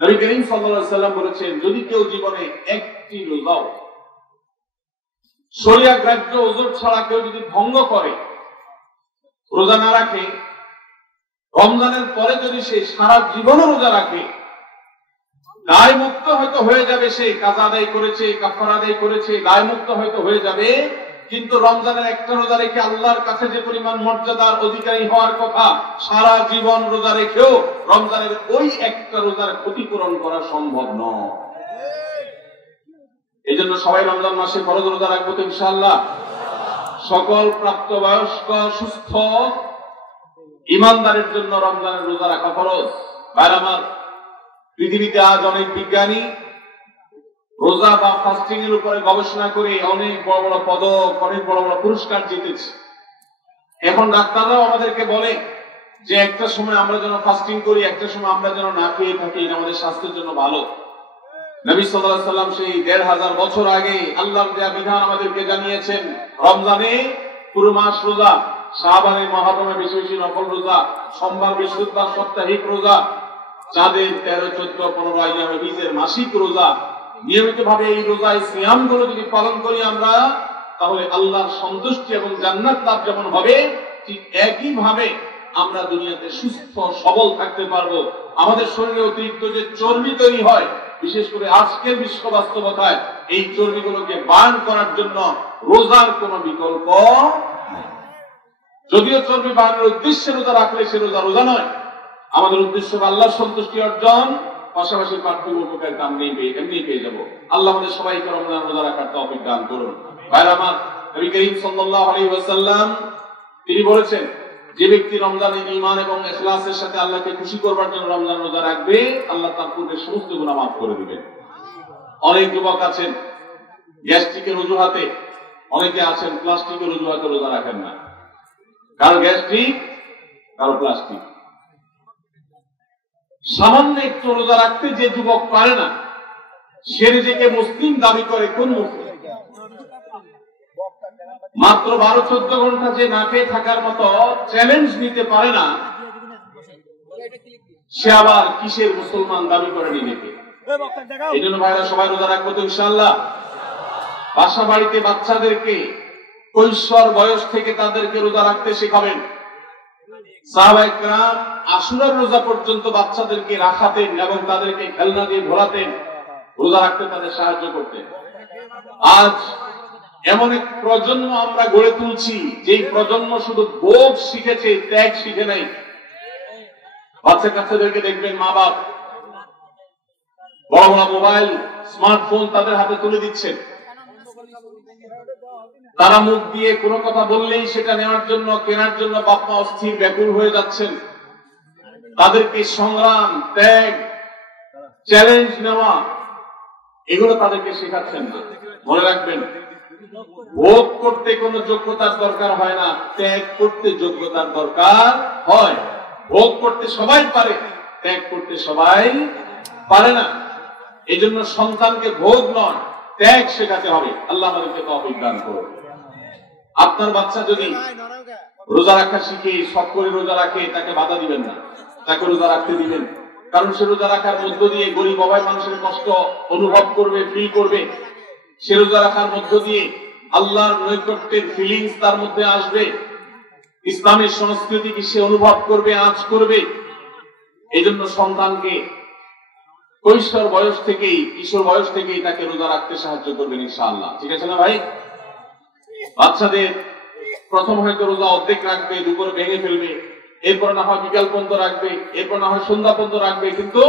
নবী করিম সাল্লাল্লাহু আলাইহি ওয়াসাল্লাম বলেছেন, যদি কেউ জীবনে একটি রোজাও শরিয়া গ্রাহ্য ওযর ছাড়া কেউ যদি ভঙ্গ করে, রোজা না রাখে, রমজানের পরে যদি সে সারা জীবনও রোজা রাখে, দায় মুক্ত হয়তো হয়ে যাবে, সে কাজা আদায় করেছে, কাফারা আদায় করেছে, দায় মুক্ত হয়তো হয়ে যাবে, কিন্তু রমজানের একটা রোজা রেখে আল্লাহর কাছে যে পরিমাণ মর্যাদার অধিকারী হওয়ার কথা, সারা জীবন রোজা রেখেও রমজানের ওই একটা রোজার ক্ষতিপূরণ করা সম্ভব নয়। এই জন্য সবাই রমজান মাসে ফরজ রোজা রাখবো তো ইনশাআল্লাহ। সকল প্রাপ্তবয়স্ক সুস্থ ইমানদারের জন্য রমজানের রোজা রাখা ফরজ। ভাইরা আমার, পৃথিবীতে আজ অনেক বিজ্ঞানী রোজা বা ফাস্টিং এর উপরে গবেষণা করে অনেক বড় বড় পদক, অনেক বড় বড় পুরস্কার জিতেছে। এখন ডাক্তাররাও আমাদেরকে বলে যে একটা সময় আমরা যেন ফাস্টিং করি, একটা সময় আমরা যেন না খেয়ে থাকি, এটা আমাদের স্বাস্থ্যের জন্য ভালো। নবী সাল্লাল্লাহু আলাইহি ওয়াসাল্লাম সেই ১৫০০ বছর আগে আল্লাহর দেয়া বিধান আমাদেরকে জানিয়েছেন। রমজানে পুরো মাস রোজা, শাবানে মুহররমে বেশি বেশি নফল রোজা, সোমবার বৃহস্পতিবার সাপ্তাহিক রোজা, চাঁদের ১৩, ১৪, ১৫ আইয়ামে বীজের মাসিক রোজা। নিয়মিত ভাবে এই রোজায় সিয়াম গুলো যদি পালন করি আমরা, তাহলে আল্লাহর সন্তুষ্টি এবং জান্নাত লাভ যেমন হবে, ঠিক একই ভাবে আমরা দুনিয়াতে সুস্থ সবল থাকতে পারবো। আমাদের শরীরে অতিরিক্ত যে চর্বি তৈরি হয়, বিশেষ করে আজকের বিশ্ব বাস্তবতায় এই চর্বিগুলোকে বার্ন করার জন্য রোজার কোনো বিকল্প নেই। যদিও চর্বি বার্নের উদ্দেশ্যে রোজা রাখলে সে রোজা রোজা নয়। আমাদের উদ্দেশ্য আল্লাহর সন্তুষ্টি অর্জন, পাশাপাশি পার্থিব উপকারিতা আমরা এমনি পেয়ে যাবো। আল্লাহ আমাদের সবাইকে রমজান রোজা রাখার তৌফিক দান করুন। ভাইরা আমার, নবী করিম সাল্লাল্লাহু আলাইহি ওয়াসাল্লাম তিনি বলেছেন, যে ব্যক্তি রমজানে ঈমান এবং ইখলাসের সাথে আল্লাহকে খুশি করবার জন্য রমজান রোজা রাখবে, আল্লাহ তার পূর্বের সমস্ত গুনাহ মাফ করে দিবেন। অনেক যুবক আছেন গ্যাস্ট্রিকের অজুহাতে, অনেকে আছেন প্লাস্টিকের অজুহাতে রোজা রাখেন না। কারো গ্যাস্ট্রিক, কারো প্লাস্টিক। সামান্য একটু রোজা রাখতে যে যুবক পারে না, সে নিজেকে মুসলিম দাবি করে। কোন মুসলিম? মাত্র 12-14 ঘন্টা যে না খেয়ে থাকার মতো চ্যালেঞ্জ নিতে পারে না, সে আবার কিসের মুসলমান দাবি করে নিজেকে? এই জন্য ভাইরা সবাই রোজা রাখবো তো ইনশাআল্লাহ। বাসা বাড়িতে বাচ্চাদেরকে কৈশোর বয়স থেকে তাদেরকে রোজা রাখতে শেখাবেন। সাহাবায়ে কেরাম আশুরার রোজা পর্যন্ত বাচ্চাদেরকে রাখাতেন এবং তাদেরকে খেলনা দিয়ে ভোলাতেন, রোজা রাখতে তাদের সাহায্য করতেন। আজ এমন এক প্রজন্ম আমরা গড়ে তুলছি, যেই প্রজন্ম শুধু ভোগ শিখেছে, ত্যাগ শিখে নাই। বাচ্চা কাচ্চাদেরকে দেখবেন মা বাপ বড় বড় মোবাইল, স্মার্টফোন তাদের হাতে তুলে দিচ্ছেন। তারা মুখ দিয়ে কোনো কথা বললেই সেটা নেওয়ার জন্য, কেনার জন্য বাপ মা অস্থির ব্যাকুল হয়ে যাচ্ছেন। তাদেরকে সংগ্রাম, ত্যাগ, চ্যালেঞ্জ নেওয়া, এগুলো তাদেরকে শেখাচ্ছেন না। মনে রাখবেন, ভোগ করতে কোনো যোগ্যতার দরকার হয় না, ত্যাগ করতে যোগ্যতার দরকার হয়। ভোগ করতে সবাই পারে, ত্যাগ করতে সবাই পারে না। এই জন্য সন্তানকে ভোগ নয়, ত্যাগ শেখাতে হবে। আল্লাহ আমাদেরকে তৌফিক দান করুন। আপনার বাচ্চা যদি রোজা রাখা শিখে শখ করে রোজা রাখে, তাকে বাধা দিবেন না, তাকে রোজা রাখতে দিবেন। কারণ সে রোজা রাখার মধ্য দিয়ে গরিব অভাবী মানুষের কষ্ট অনুভব করবে, ফিল করবে। সে রোজা রাখার মধ্য দিয়ে আল্লাহর নৈকট্যের ফিলিংস তার মধ্যে আসবে, ইসলামের সংস্কৃতিকে সে অনুভব করবে, আঁচ করবে। এই জন্য সন্তানকে কৈশোর বয়স থেকেই, কিশোর বয়স থেকেই তাকে রোজা রাখতে সাহায্য করবেন ইনশাআল্লাহ। ঠিক আছে না ভাই? বাচ্চাদের প্রথম হয়তো রোজা অর্ধেক রাখবে, দুপুরে ভেঙে ফেলবে, এরপর না হয় বিকাল পর্যন্ত রাখবে, এরপর না হয় সন্ধ্যা পর্যন্ত রাখবে, কিন্তু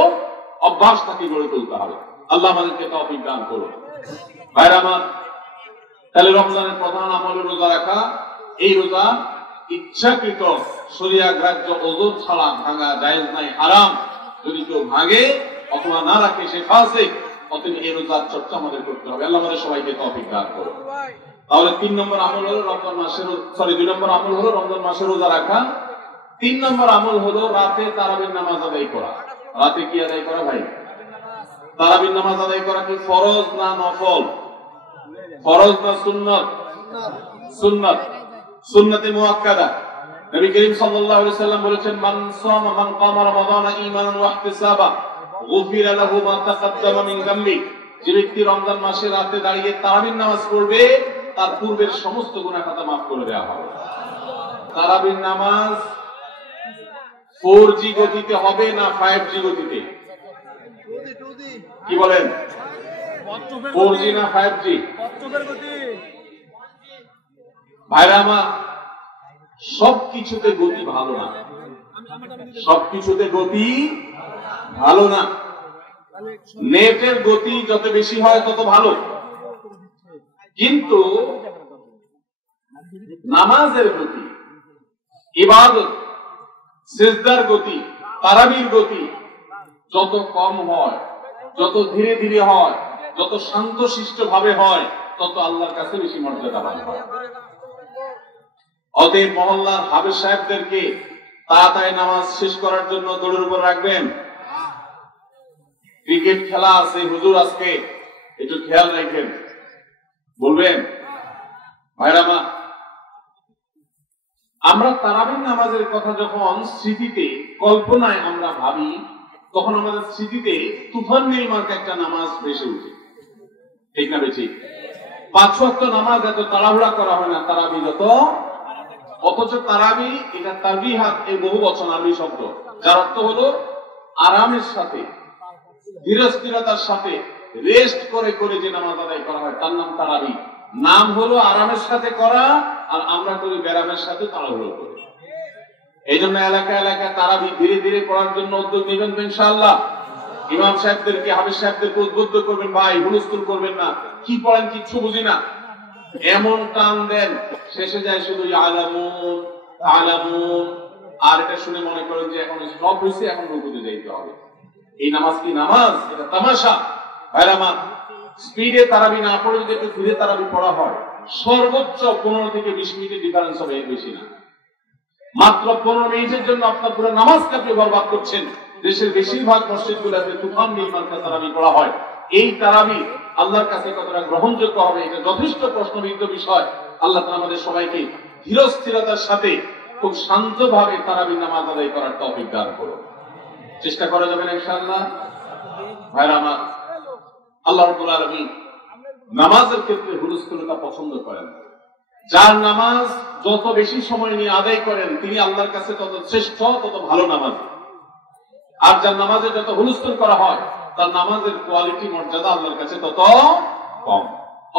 অভ্যাস তাকে গড়ে তুলতে হবে। আল্লাহ আমাদেরকে তৌফিক দান করুন। ভাইরা আমার, তাহলে রমজানের প্রধান আমল রোজা রাখা। এই রোজা ইচ্ছাকৃত শরিয়া গ্রাহ্য ওযর ছাড়া ভাঙা জায়েজ নাই, হারাম। যদি কেউ ভাঙে অথবা না রাখে সে ফাসিক। অতএব এই রোজার চর্চা আমাদের করতে হবে। আল্লাহ আমাদের সবাইকে তৌফিক দান করুন। তাহলে 3 নম্বর আমল হলো রমজান মাসের, 2 নম্বর আমল হলো রমজান মাসে রোজা রাখা। 3 নম্বর আমল হলো রাতে তারাবির নামাজ আদায় করা। রাতে কি আদায় করা ভাই? তারাবির নামাজ আদায় করা কি ফরজ না নফল? ফরজ না সুন্নাত? সুন্নাত, সুন্নতে মুআক্কাদা। নবী করিম সাল্লাল্লাহু আলাইহি ওয়াসাল্লাম বলেছেন, মান সামা মান কামা রমাদান ঈমানান ওয়া ইহতিসাবা গুফিরা লাহু মা তাকাদ্দামা মিন যামবি, যে ব্যক্তি রমজান মাসে রাতে দাঁড়িয়ে তারাবির নামাজ পড়বে তার পূর্বের সমস্ত গুনাহ খাতা মাফ করে দেওয়া হবে। তারাবির নামাজ 4G গতিতে হবে না 5G গতিতে? কি বলেন? 4G না 5G? ভাইরা আমার, সবকিছুতে গতি ভালো না, সবকিছুতে গতি ভালো না। নেটের গতি যত বেশি হয় তত ভালো, কিন্তু নামাজের গতি, ইবাদত, সিজদার গতি, তারাবির গতি যত কম হয়, যত ধীরে ধীরে হয়, যত শান্তশিষ্ট ভাবে হয়, তত আল্লাহর কাছে বেশি মর্যাদাবান হয়। অতএব মহল্লার হাফেজ সাহেবদেরকে তাড়াতাড়ি নামাজ শেষ করার জন্য দৌড়ের উপর রাখবেন। ক্রিকেট খেলা আছে হুজুর, আজকে একটু খেয়াল রাখবেন, বলবেন। ভাইরা মা, আমরা তারাবির নামাজের কথা যখন স্মৃতিতে, কল্পনায় আমরা ভাবি, তখন আমাদের স্মৃতিতে তুফান নীল মার্কা একটা নামাজ ভেসে উঠে, ঠিক না বেঠিক? 5 ওয়াক্ত নামাজ এত তাড়াহুড়া করা হয় না তারাবি যত, অথচ তারাবি এটা তারবিহাত, এই বহু বচন আরবি শব্দ, যার অর্থ হলো আরামের সাথে, ধীরস্থিরতার সাথে, রেস্ট করে করে যে নামাজ আদায় করা হয় তার নাম তারাবি। নাম হলো আরামের সাথে করা, আর আমরা করি ব্যারামের সাথে তাড়াহুড়ো করে। এই জন্য এলাকা এলাকা তারাবি ধীরে ধীরে পড়ার জন্য উদ্যোগ নেবেন তো ইনশাআল্লাহ। ইমাম সাহেবদেরকে, হাফেজ সাহেবদেরকে উদ্বুদ্ধ করবেন, ভাই হুলস্থুল করবেন না, কি পড়েন কিচ্ছু বুঝি না, এমন টান দেন শেষে যায় শুধু আলামুন আলামুন, আর এটা শুনে মনে করেন যে এখন সব হয়েছে, এখন রুকুতে যাইতে হবে। এই নামাজ কি নামাজ? এটা তামাশা। ভাইরা আমার, স্পিডে তারাবি না পড়ে যদি একটু ধীরে তারাবি পড়া হয়, সর্বোচ্চ 15 থেকে 20 মিনিটের ডিফারেন্স হবে, এর বেশি না। মাত্র 15 মিনিটের জন্য আপনার পুরো নামাজকে আপনি বরবাদ করছেন। দেশের বেশিরভাগ মসজিদগুলোতে তুফান নীল মার্কা তারাবি পড়া হয়। এই তারাবি আল্লাহর কাছে কতটা গ্রহণযোগ্য হবে, এটা যথেষ্ট প্রশ্নবিদ্ধ বিষয়। আল্লাহ তাআলা আমাদের সবাইকে ধীরস্থিরতার সাথে খুব শান্তভাবে তারাবি নামাজ আদায় করার তৌফিক দান করুন। চেষ্টা করা যাবে না ইনশাআল্লাহ। ভাইরা আমার, আল্লাহ রাব্বুল আলামিন নামাজের ক্ষেত্রে হুলস্থুলতা পছন্দ করেন। যার নামাজ যত বেশি সময় নিয়ে আদায় করেন তিনি আল্লাহর কাছে তত শ্রেষ্ঠ, তত ভালো নামাজ। আর যার নামাজে যত হুলস্থুল করা হয় তার নামাজের কোয়ালিটি, মর্যাদা আল্লাহর কাছে তত কম।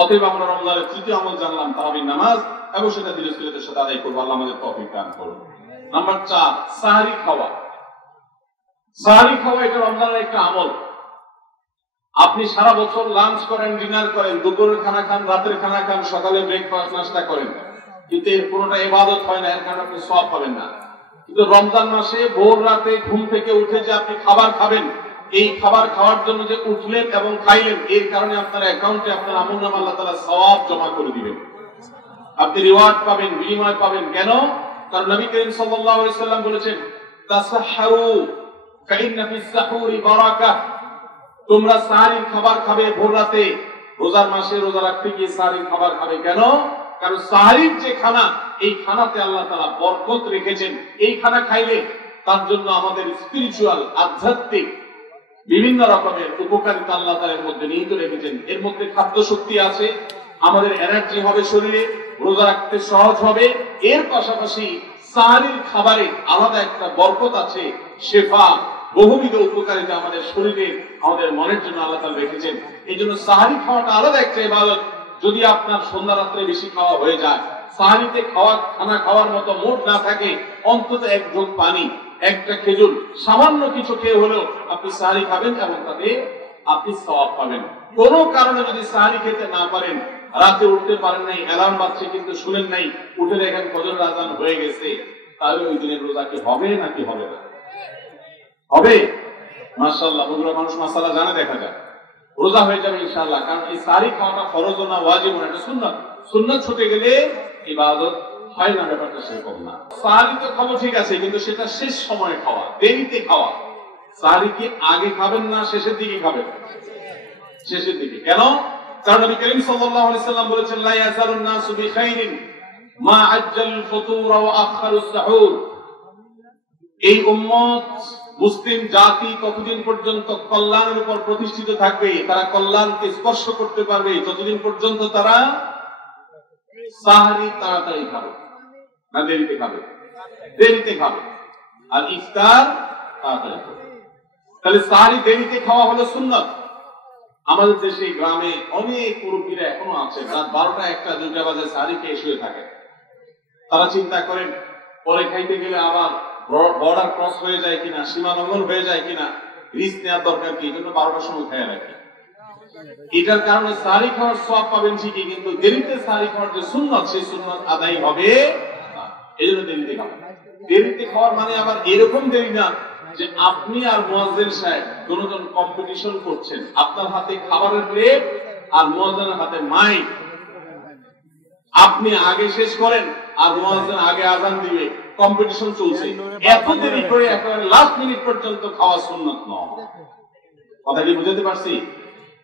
অতএব আমরা রমজানের তৃতীয় আমল জানলাম তারাবির নামাজ, এবং সেটা ধীরস্থিরতার সাথে আদায় করবো। আল্লাহ আমাদের তৌফিক দান করুন। নাম্বার 4, সাহরি খাওয়া। সাহরি খাওয়া এটা রমজানের একটা আমল। আপনি সারা বছর লাঞ্চ করেন, ডিনার করেন, দুপুরের খানা খান, রাতের খানা খান, সকালে ব্রেকফাস্ট নাস্তা করেন, কিন্তু এর কোনোটা ইবাদত হয় না, এর কারণে আপনি সওয়াব পাবেন না। কিন্তু রমজান মাসে ভোর রাতে ঘুম থেকে উঠে যে আপনি খাবার খাবেন, এই খাবার খাওয়ার জন্য যে উঠলেন এবং খাইলেন, এর কারণে আপনার অ্যাকাউন্টে আপনার আমলনামা আল্লাহ তাআলা সওয়াব জমা করে দিবেন, আপনি রিওয়ার্ড পাবেন, বিনিময় পাবেন। কেন? কারণ নবী করিম সাল্লাল্লাহু আলাইহি সাল্লাম বলেছেন, তাসাহহারু ফাইন্না ফিস সাহুরি বারাকাহ। তোমরা সাহরির খাবার খাবে ভোর রাতে। রোজার মাসে রোজা রাখতে গিয়ে সাহরির খাবার খাবে কেন? কারণ সাহরির যে খানা, এই খানাতে আল্লাহ তাআলা বরকত রেখেছেন। এই খানা খাইলে তার জন্য আমাদের স্পিরিচুয়াল, আধ্যাত্মিক বিভিন্ন রকমের উপকারিতা আল্লাহ তাআলা এর মধ্যে নিহিত রেখেছেন। এর মধ্যে খাদ্য শক্তি আছে, আমাদের এনার্জি হবে শরীরে, রোজা রাখতে সহজ হবে। এর পাশাপাশি সাহরির খাবারে আলাদা একটা বরকত আছে, শেফা, বহুবিধ উপকারিতা আমাদের শরীরে, আমাদের মনের জন্য আল্লাহ তাআলা রেখেছেন। এই জন্য সাহরি খাওয়াটা আলাদা একটা ইবাদত। যদি আপনার সন্ধ্যা রাত্রে বেশি খাওয়া হয়ে যায়, সাহরিতে খানা খাওয়ার মতো মুড না থাকে, অন্তত এক ঢোক পানি, একটা খেজুর, সামান্য কিছু খেয়ে হলেও আপনি সাহরি খাবেন এবং তাতে আপনি সওয়াব পাবেন। কোন কারণে যদি সাহরি খেতে না পারেন, রাতে উঠতে পারেন নাই, অ্যালার্ম বাজছে কিন্তু শুনেন নাই, উঠে দেখেন ফজরের আযান হয়ে গেছে, তাহলে ওই দিনের রোজা কি হবে নাকি হবে না? হবে। মাশাআল্লাহ, বগুড়া মানুষ মাসালা জানে, দেখা যায় রোজা হয়ে যাবে ইনশাআল্লাহ। কারণ এই সাহরি খাওয়াটা ফরজ না ওয়াজিব না, এটা সুন্নাত। সুন্নাত ছুটে গেলে ইবাদত হয় না, ব্যাপারটা সেরকম না। সাহরি তো খাবো ঠিক আছে, কিন্তু সেটা শেষ সময়ে খাওয়া, দেরিতে খাওয়া। সাহরি কি আগে খাবেন না শেষের দিকে খাবেন? শেষের দিকে। কেন? কারণ নবী করিম সাল্লাল্লাহু আলাইহি সাল্লাম বলেছেন, লা ইয়াজালুন নাসু বিখাইরিন মা আজ্জাল ফুতুর ওয়া আখারুস সাহুর। এই উম্মত মুসলিম জাতি ততদিন পর্যন্ত কল্যাণের উপর প্রতিষ্ঠিত থাকবে, তারা কল্যাণকে স্পর্শ করতে পারবে যতদিন পর্যন্ত তারা সাহারি তাড়াতাড়ি খাবে না দেরিতে খাবে, দেরিতে খাবে, আর ইফতার তাড়াতাড়ি খাবে। তাহলে সাহারি দেরিতে খাওয়া হলো সুন্নাত। আমাদের দেশে গ্রামে অনেক মুরব্বীরা এখনো আছে, রাত 12টা 1টা 2টা বাজে সাহারি খেয়ে শুয়ে থাকে। তারা চিন্তা করেন পরে খাইতে গেলে আবার বর্ডার ক্রস হয়ে যায় কিনা, সীমা লঙ্ঘন হয়ে যায় কিনা, রিস্ক নেওয়ার দরকার কি, এই জন্য 12টার সময় খেয়ে রাখে। এটার কারণে সাহারি খাওয়ার সওয়াব পাবেন ঠিকই, কিন্তু দেরিতে সাহারি খাওয়ার যে সুন্নাত সেই সুন্নাত আদায় হবে না। এই জন্য দেরিতে খাবেন। দেরিতে খাওয়ার মানে আবার এরকম দেরি না যে আপনি আর মুয়াজ্জিন সাহেব দুজন কম্পিটিশন করছেন, আপনার হাতে খাবারের প্লেট আর মুয়াজ্জিনের হাতে মাইক, আপনি আগে শেষ করেন আর মুয়াজ্জিন আগে আযান দিবে, কম্পিটিশন চলছে। এত দেরি করে একেবারে লাস্ট মিনিট পর্যন্ত খাওয়া সুন্নাত নয়। কথা কি বুঝাতে পারছি?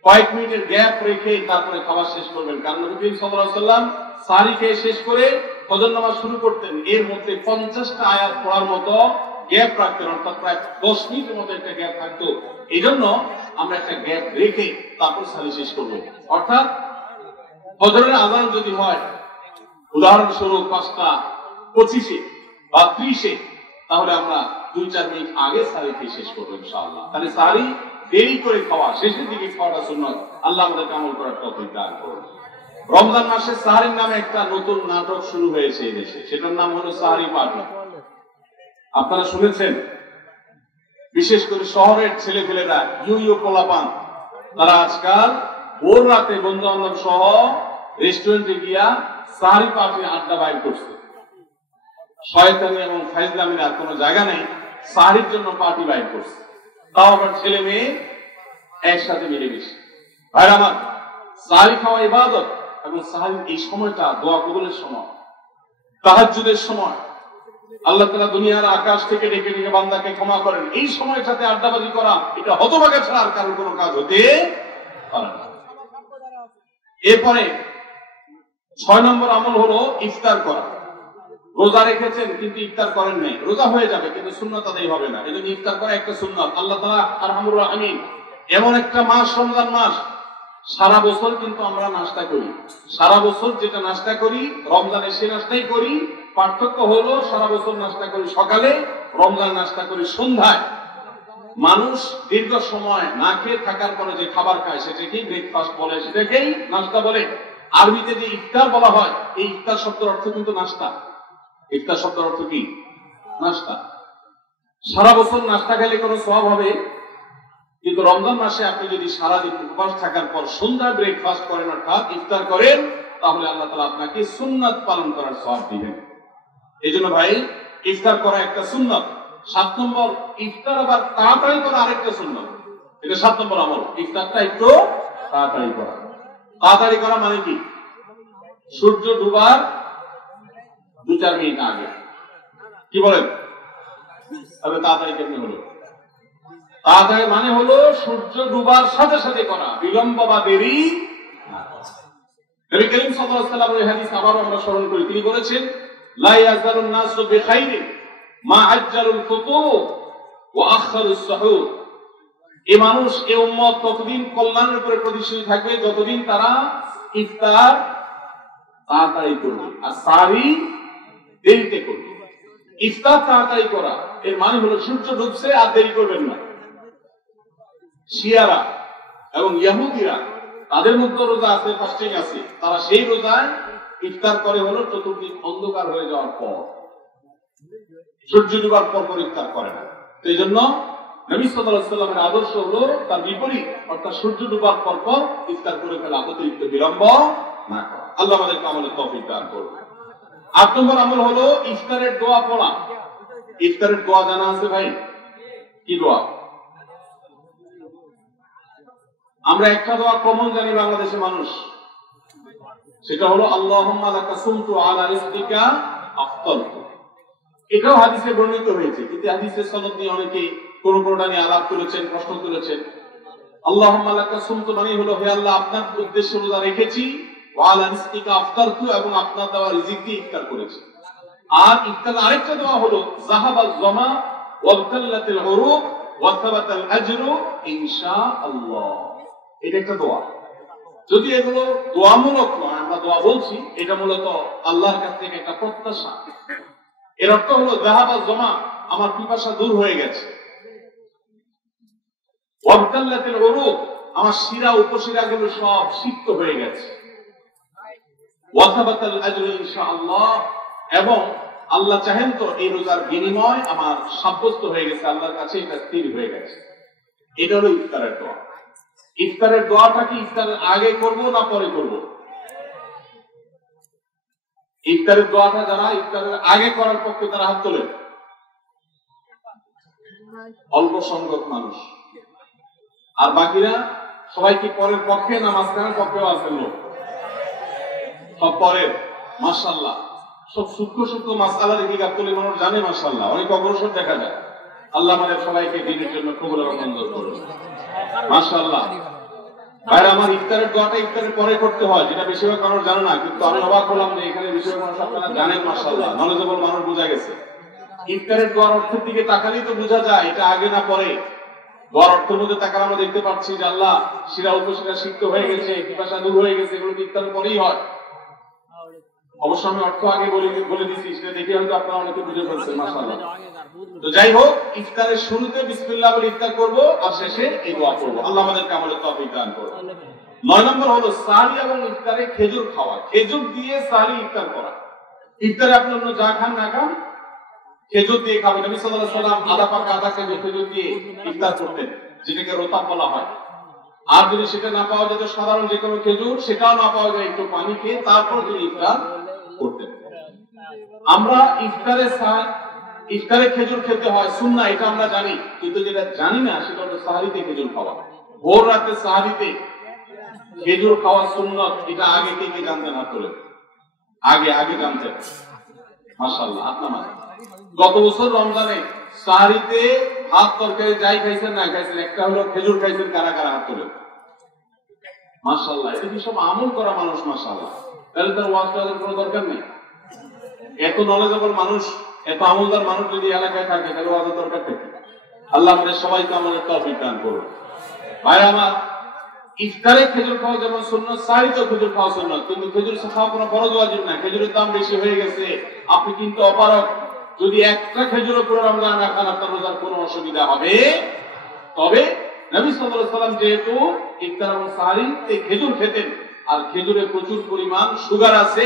কয়েক মিনিটের গ্যাপ রেখে তারপরে খাবার শেষ করবেন। কারণ নবী করিম সাল্লাল্লাহু আলাইহি ওয়াসাল্লাম সাহরি খেয়ে শেষ করে ফজর নামাজ শুরু করতেন, এর মধ্যে 50টা আয়াত পড়ার মতো গ্যাপ রাখতেন, অর্থাৎ প্রায় 10 মিনিটের মতো একটা গ্যাপ থাকতো। এই জন্য আমরা একটা গ্যাপ রেখে তারপর সাহরি শেষ করবো। অর্থাৎ ফজরের আযান যদি হয় উদাহরণস্বরূপ 5টা 25 বা 30, তাহলে আমরা 2-4 মিনিট আগে সাহরি খেয়ে শেষ করবো ইনশাআল্লাহ। তাহলে সাহরি দেরি করে খাওয়া, শেষের দিকে খাওয়াটা সুন্নাত। আল্লাহ আমাদেরকে আমল করার তৌফিক দান করুন। রমজান মাসে সাহরির নামে একটা নতুন নাটক শুরু হয়েছে এই দেশে, সেটার নাম হলো সাহরি পার্টি। আপনারা শুনেছেন? বিশেষ করে শহরের ছেলেপেলেরা, ইউ পোলাপান, তারা আজকাল ভোর রাতে বন্ধু বান্ধব সহ রেস্টুরেন্টে গিয়া সাহরি পার্টির আড্ডা বাইর করছে। শয়তানি এবং ফাইজলামির আর কোনো জায়গা নেই, সাহরির জন্য পার্টি বাইর করছে, তাও আবার ছেলে মেয়ে একসাথে মিলেমিশে। ভাই আমার, সাহরি খাওয়া ইবাদত, এবং সাহরির এই সময়টা দোয়া কবুলের সময়, তাহাজ্জুদের সময়। আল্লাহ তাআলা দুনিয়ার আকাশ থেকে ডেকে ডেকে বান্দাকে ক্ষমা করেন। এই সময়টাতে আড্ডাবাজি করা, এটা হতভাগা ছাড়া আর কারোর কোনো কাজ হতে পারে না। এরপরে 6 নম্বর আমল হলো ইফতার করা। রোজা রেখেছেন কিন্তু ইফতার করেন নাই, রোজা হয়ে যাবে কিন্তু সুন্নাত আদায় হবে না, এজন্য ইফতার করা একটা সুন্নাত। আল্লাহ তাআলা আরহামুর রাহিম, এমন একটা মাস রমজান মাস, সারা বছর কিন্তু আমরা নাস্তা করি, সারা বছর যেটা নাস্তা করি রমজানে সে নাস্তাই করি। পার্থক্য হলো সারা বছর নাস্তা করি সকালে, রমজান নাস্তা করি সন্ধ্যায়। মানুষ দীর্ঘ সময় না খেয়ে থাকার পরে যে খাবার খায় সেটাকেই ব্রেকফাস্ট বলে, সেটাকেই নাস্তা বলে। আরবিতে যে ইফতার বলা হয়, এই ইফতার শব্দের অর্থ কিন্তু নাস্তা। ইফতার শব্দের অর্থ কি? নাস্তা। সারা বছর নাস্তা খেলে কোনো সওয়াব হবে, কিন্তু রমজান মাসে আপনি যদি সারাদিন উপবাস থাকার পর সন্ধ্যায় ব্রেকফাস্ট করেন, অর্থাৎ ইফতার করেন, তাহলে আল্লাহ তাআলা আপনাকে সুন্নাত পালন করার সওয়াব দিবেন। এই জন্য ভাই, ইফতার করা একটা সুন্নাত। 7 নম্বর, ইফতার আবার তাড়াতাড়ি করা আরেকটা সুন্নাত। এটা 7 নম্বর আমল, ইফতারটা একটু তাড়াতাড়ি করা। তাড়াতাড়ি করা মানে কি? সূর্য ডুবার 2-4 মিনিট আগে। কি বলেন? তবে তাড়াতাড়ি কেমনে হলো? তাড়াতাড়ি মানে হলো সূর্য ডুবার সাথে সাথে করা, বিলম্ব বা দেরি না। নবী করিম সাল্লাল্লাহু আলাইহি ওয়াসাল্লামের হাদিস আবার আমরা স্মরণ করি, তিনি বলেছেন, লা ইয়াজালুন নাসু বিখাইরিন মা আজ্জালুল ফুতুর ওয়া আখারুস সুহুর। এই মানুষ, এই উম্মত ততদিন কল্যাণের উপরে প্রতিষ্ঠিত থাকবে যতদিন তারা ইফতার তাড়াতাড়ি করবে আর সাহরি দেরিতে করবে। ইফতার তাড়াতাড়ি করা এর মানে হলো সূর্য ডুবছে আর দেরি করবেন না। শিয়ারা এবং ইহুদিরা, তাদের মধ্যে রোজা আছে, ফাস্টিং আছে, তারা সেই রোজায় ইফতার করে হলো চতুর্দিক অন্ধকার হয়ে যাওয়ার পর, সূর্য ডুবার পর পর ইফতার করে না। তো এই জন্য নবী সাল্লাল্লাহু আলাইহি ওয়াসাল্লামের আদর্শ হলো তার বিপরীত, অর্থাৎ সূর্য ডুবার পর পর ইফতার করে ফেলা, অতিরিক্ত বিলম্ব না করা। আল্লাহ আমাদেরকে আমলের তৌফিক দান করুন। 8 নম্বর আমল হলো ইফতারের দোয়া পড়া। ইফতারের দোয়া জানা আছে ভাই? কি দোয়া? আমরা একটা দোয়া কমন জানি বাংলাদেশের মানুষ, সেটা হলো আল্লাহুম্মা লাকা সুমতু আলা রিজকিকা আফতারতু। এটাও হাদিসে বর্ণিত হয়েছে, কিন্তু হাদিসের সনদ নিয়ে অনেকে কোনটা নিয়ে আলাপ করেছেন, প্রশ্ন করেছেন। আল্লাহুম্মা লাকা সুমতু মানে হলো, হে আল্লাহ, আপনার উদ্দেশ্যে রোজা রেখেছি, ওয়া আলা রিজকিকা আফতারতু, এবং আপনার দেওয়া রিজিক দিয়ে ইফতার করেছি। আর ইফতার আরেকটা দোয়া হলো জাহাবা যমা ওয়াবতাল্লাতিল উরুক ওয়া সাবাতাল আজরু ইনশাআল্লাহ। এটা একটা দোয়া। যদি এগুলো দোয়ামূলক নয়, আমরা দোয়া বলছি, এটা মূলত আল্লাহর কাছ থেকে একটা প্রত্যাশা। এর অর্থ হলো যাহাবা জমা, আমার পিপাসা দূর হয়ে গেছে। ওয়াবতাল্লাতিল উরুক, আমার শিরা উপশিরাগুলো সব সিক্ত হয়ে গেছে। ওয়া সাবাতাল আজরু ইনশাআল্লাহ, এবং আল্লাহ চাহেন তো এই রোজার বিনিময় আমার সাব্যস্ত হয়ে গেছে, আল্লাহর কাছে এটা স্থির হয়ে গেছে। এটা হলো ইফতারের দোয়া। ইফতারের দোয়াটা কি ইফতারের আগে করব না পরে করব? ইফতারের দোয়াটা যারা ইফতারের আগে করার পক্ষে তারা হাত তোলেন। অল্প সংখ্যক মানুষ, আর বাকিরা সবাই কি পরের পক্ষে না মাঝখানের পক্ষেও আছেন? লোক সব পরের। মাশাআল্লাহ, সব সূক্ষ্ম সূক্ষ্ম মাসআলার দিকে গাবতলী মানুষ জানে। মাশাআল্লাহ, অনেক অগ্রসর দেখা যায়। আল্লাহ আমাদের সবাইকে দিনের জন্য কবুল এবং মঞ্জুর করুন। মাশাআল্লাহ। আর আমার ইফতারের দোয়াটা ইফতারের পরে করতে হয়, যেটা বেশিরভাগ মানুষ জানে না, কিন্তু আমি অবাক হলাম যে এখানে বেশিরভাগ মানুষ আপনারা জানেন। মাশাআল্লাহ, নলেজেবল মানুষ বোঝা গেছে। ইফতারের দোয়ার অর্থের দিকে তাকালেই তো বোঝা যায় এটা আগে না পরে। দোয়ার অর্থের মধ্যে তাকালে আমরা দেখতে পাচ্ছি যে আল্লাহ শিরা উপশিরা সিক্ত হয়ে গেছে, পিপাসা দূর হয়ে গেছে, এগুলো ইফতারের পরেই হয়। অবশ্য আমি অর্থ আগে বলে দিচ্ছি, সেটা দেখে হয়তো আপনারা অনেকে বুঝে ফেলছেন। মাশাআল্লাহ। তো যাই হোক, ইফতারের শুরুতে বিসমিল্লাহ বলে ইফতার করব, আর শেষে এই দোয়া করব। আল্লাহ আমাদেরকে আমলের তৌফিক দান করুন। 9 নম্বর হলো সাহরি এবং ইফতারে খেজুর খাওয়া। খেজুর দিয়ে সাহরি ইফতার করা। ইফতারে আপনি অন্য যা খান না খান, খেজুর দিয়ে খাবেন। নবী সাল্লাল্লাহু আলাইহি ওয়াসাল্লাম আধা পাকা আধা খেজুর দিয়ে ইফতার করতেন, যেটাকে রোতাব বলা হয়। আর যদি সেটা না পাওয়া যেত, সাধারণ যে কোনো খেজুর, সেটাও না পাওয়া যায়, একটু পানি খেয়ে তারপর যদি ইফতার করতেন। আমরা ইফতারে খেজুর খেতে হয় সুন্নাহ, এটা আমরা জানি, কিন্তু যেটা জানি না সেটা হলো সাহরিতে খেজুর খাওয়া। ভোর রাতে সাহরিতে খেজুর খাওয়া সুন্নাত, এটা আগে কে কে জানতেন? হাত তোলেন। আগে জানতেন? মাশাআল্লাহ, হাত নামান। গত বছর রমজানে সাহরিতে ভাত তরকারি যাই খাইছেন না খাইছেন, একটা হলো খেজুর খাইছেন, কারা কারা হাত তোলেন? মাশাআল্লাহ, এটা কি সব আমল করা মানুষ? মাশাআল্লাহ, তাহলে তার ওয়াজ করার কোনো দরকার নেই। এত নলেজেবল মানুষ, এত আমলদার মানুষ যদি এলাকায় থাকে, তাহলে ওয়াজের দরকার থাকে। আল্লাহ আমাদের সবাইকে আমাদের তৌফিক দান করুন। ভাই আমার, ইফতারে খেজুর খাওয়া যেমন সুন্নাত, সাহরিতেও খেজুর খাওয়া সুন্নাত, কিন্তু খেজুর খাওয়া কোনো ফরজ ওয়াজিব না। খেজুরের দাম বেশি হয়ে গেছে, আপনি কিন্তু অপারগ। যদি একটা খেজুরও পুরো রমজান না খান, আপনার রোজার কোনো অসুবিধা হবে। তবে নবী সাল্লাল্লাহু আলাইহি ওয়াসাল্লাম যেহেতু ইফতার এবং সাহরিতে খেজুর খেতেন, আর খেজুরে প্রচুর পরিমাণ সুগার আছে,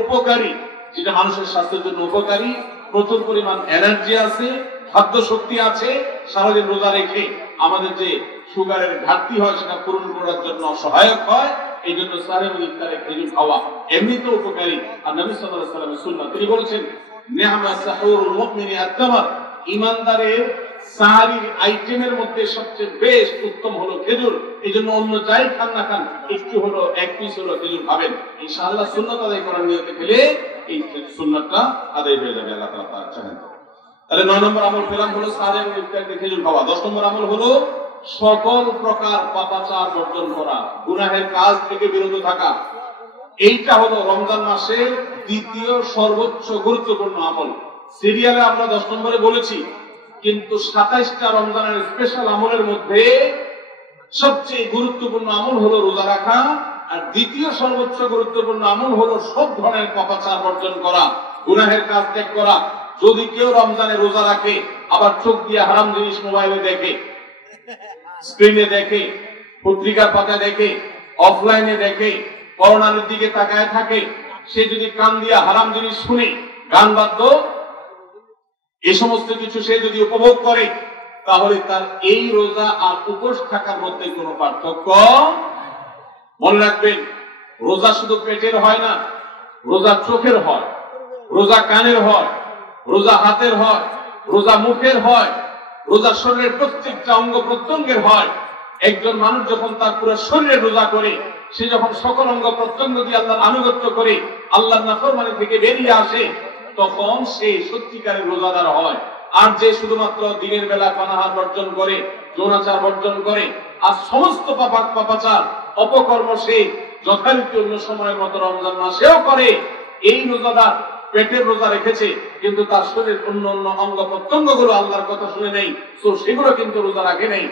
উপকারী, যেটা মানুষের স্বাস্থ্যের জন্য উপকারী, প্রচুর পরিমাণ এনার্জি আছে, খাদ্য শক্তি আছে, সারাদিন রোজা রেখে আমাদের যে সুগারের ঘাটতি হয় সেটা পূরণ করার জন্য সহায়ক হয়। এই জন্য সাহরি এবং ইফতারে খেজুর খাওয়া এমনিতেও উপকারী। আর নবী সাল্লাল্লাহু আলাইহি ওয়াসাল্লামের সুন্নাত, তিনি বলেছেন, নি'মা সাহুরুল মুমিনি আত-তামার, ঈমানদারের সাহরির আইটেমের মধ্যে সবচেয়ে বেস্ট উত্তম হলো খেজুর। এই জন্য অন্য যাই খান না খান, একটু হলো, এক পিস হলো খেজুর খাবেন। ইনশাআল্লাহ সুন্নাত আদায় করার নিয়তে খেলে এই সুন্নাতটা আদায় হয়ে যাবে, আল্লাহ তাআলা চাহেন। তাহলে 9 নম্বর আমল পেলাম হলো সাহরি এবং ইফতারে খেজুর খাওয়া। 10 নম্বর আমল হলো সকল প্রকার পাপাচার বর্জন করা, গুনাহের কাজ থেকে বিরত থাকা। এইটা হলো রমজান মাসের দ্বিতীয় সর্বোচ্চ গুরুত্বপূর্ণ আমল। সিরিয়ালে আমরা 10 নম্বরে বলেছি, কিন্তু 27টা রমজানের স্পেশাল আমলের মধ্যে সবচেয়ে গুরুত্বপূর্ণ আমল হলো রোজা রাখা, আর দ্বিতীয় সর্বোচ্চ গুরুত্বপূর্ণ আমল হলো সব ধরনের পাপাচার বর্জন করা, গুনাহের কাজ ত্যাগ করা। যদি কেউ রমজানে রোজা রাখে, আবার চোখ দিয়ে হারাম জিনিস মোবাইলে দেখে, স্ক্রিনে দেখে, পত্রিকার পাতা দেখে, অফলাইনে দেখে, করোনার দিকে তাকায় থাকে, সে যদি কান দিয়ে হারাম জিনিস শুনে, গান বাদ্য, এই সমস্ত কিছু সে যদি উপভোগ করে, তাহলে তার এই রোজা আর উপোস থাকার মধ্যে কোনো পার্থক্য। মনে রাখবেন, রোজা শুধু পেটের হয় না, রোজা চোখের হয়, রোজা কানের হয়, রোজা হাতের হয়, রোজা মুখের হয়, রোজা শরীরের প্রত্যেকটা অঙ্গ প্রত্যঙ্গের হয়। একজন মানুষ যখন তার পুরো শরীরে রোজা করে, সে যখন সকল অঙ্গ প্রত্যঙ্গ দিয়ে আল্লাহর আনুগত্য করে, আল্লাহর নাফরমানি থেকে বেরিয়ে আসে, তখন সে সত্যিকারের রোজাদার হয়। আর যে শুধুমাত্র দিনের বেলা পানাহার বর্জন করে, যৌনাচার বর্জন করে, আর সমস্ত পাপাচার অপকর্ম সে যথারীতি অন্য সময়ের মতো রমজান মাসেও করে, এই রোজাদার পেটের রোজা রেখেছে, কিন্তু তার শরীরের অন্য অন্য অঙ্গ প্রত্যঙ্গ গুলো আল্লাহর কথা শুনে নেই, তো সেগুলো কিন্তু রোজা রাখে নেই।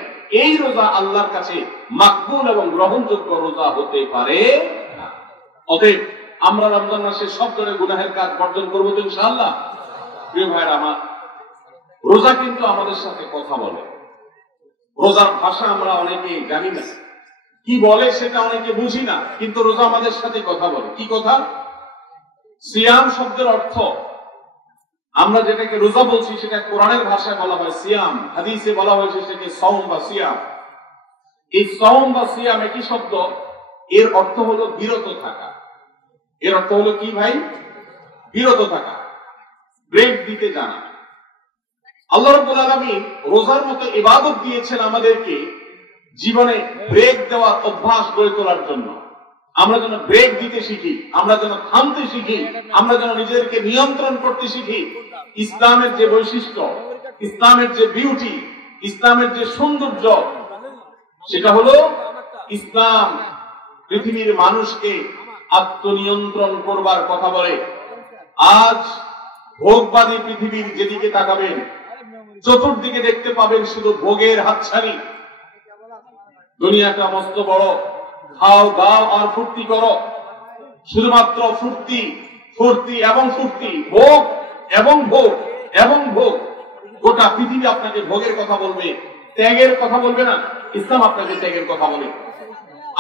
এই রোজা আল্লাহর কাছে মাকবুল এবং গ্রহণযোগ্য রোজা হতে পারে না। অতএব আমরা রমজান মাসে সব ধরনের গুনাহের কাজ বর্জন করবো তো ইনশাআল্লাহ। প্রিয় ভাইরা আমার, রোজা কিন্তু আমাদের সাথে কথা বলে। রোজার ভাষা আমরা অনেকে জানি না, কি বলে সেটা অনেকে বুঝি না, কিন্তু রোজা আমাদের সাথে কথা বলে। কি কথা? সিয়াম শব্দের অর্থ, আমরা যেটাকে রোজা বলছি সেটা কোরআনের ভাষায় বলা হয় সিয়াম, হাদিসে বলা হয়েছে সেটাকে সাওম বা সিয়াম। এই সাওম বা সিয়াম একই শব্দ, এর অর্থ হলো বিরত থাকা। এর অর্থ হলো কি ভাই? বিরত থাকা, ব্রেক দিতে জানা। আল্লাহ রাব্বুল আলামিন রোজার মতো ইবাদত দিয়েছেন আমাদেরকে জীবনে ব্রেক দেওয়ার অভ্যাস গড়ে তোলার জন্য। আমরা যেন ব্রেক দিতে শিখি, আমরা যেন থামতে শিখি, আমরা যেন নিজেদেরকে নিয়ন্ত্রণ করতে শিখি। ইসলামের যে বৈশিষ্ট্য, ইসলামের যে বিউটি, ইসলামের যে সৌন্দর্য, সেটা হলো ইসলাম পৃথিবীর মানুষকে আত্মনিয়ন্ত্রণ করবার কথা বলে। আজ ভোগবাদী পৃথিবীর যেদিকে তাকাবেন, চতুর্দিকে দেখতে পাবেন শুধু ভোগের হাতছানি। দুনিয়াটা মস্ত বড়, খাও দাও আর ফুর্তি করো, শুধুমাত্র ফুর্তি ফুর্তি এবং ফুর্তি, ভোগ এবং ভোগ এবং ভোগ। গোটা পৃথিবী আপনাকে ভোগের কথা বলবে, ত্যাগের কথা বলবে না। ইসলাম আপনাকে ত্যাগের কথা বলে।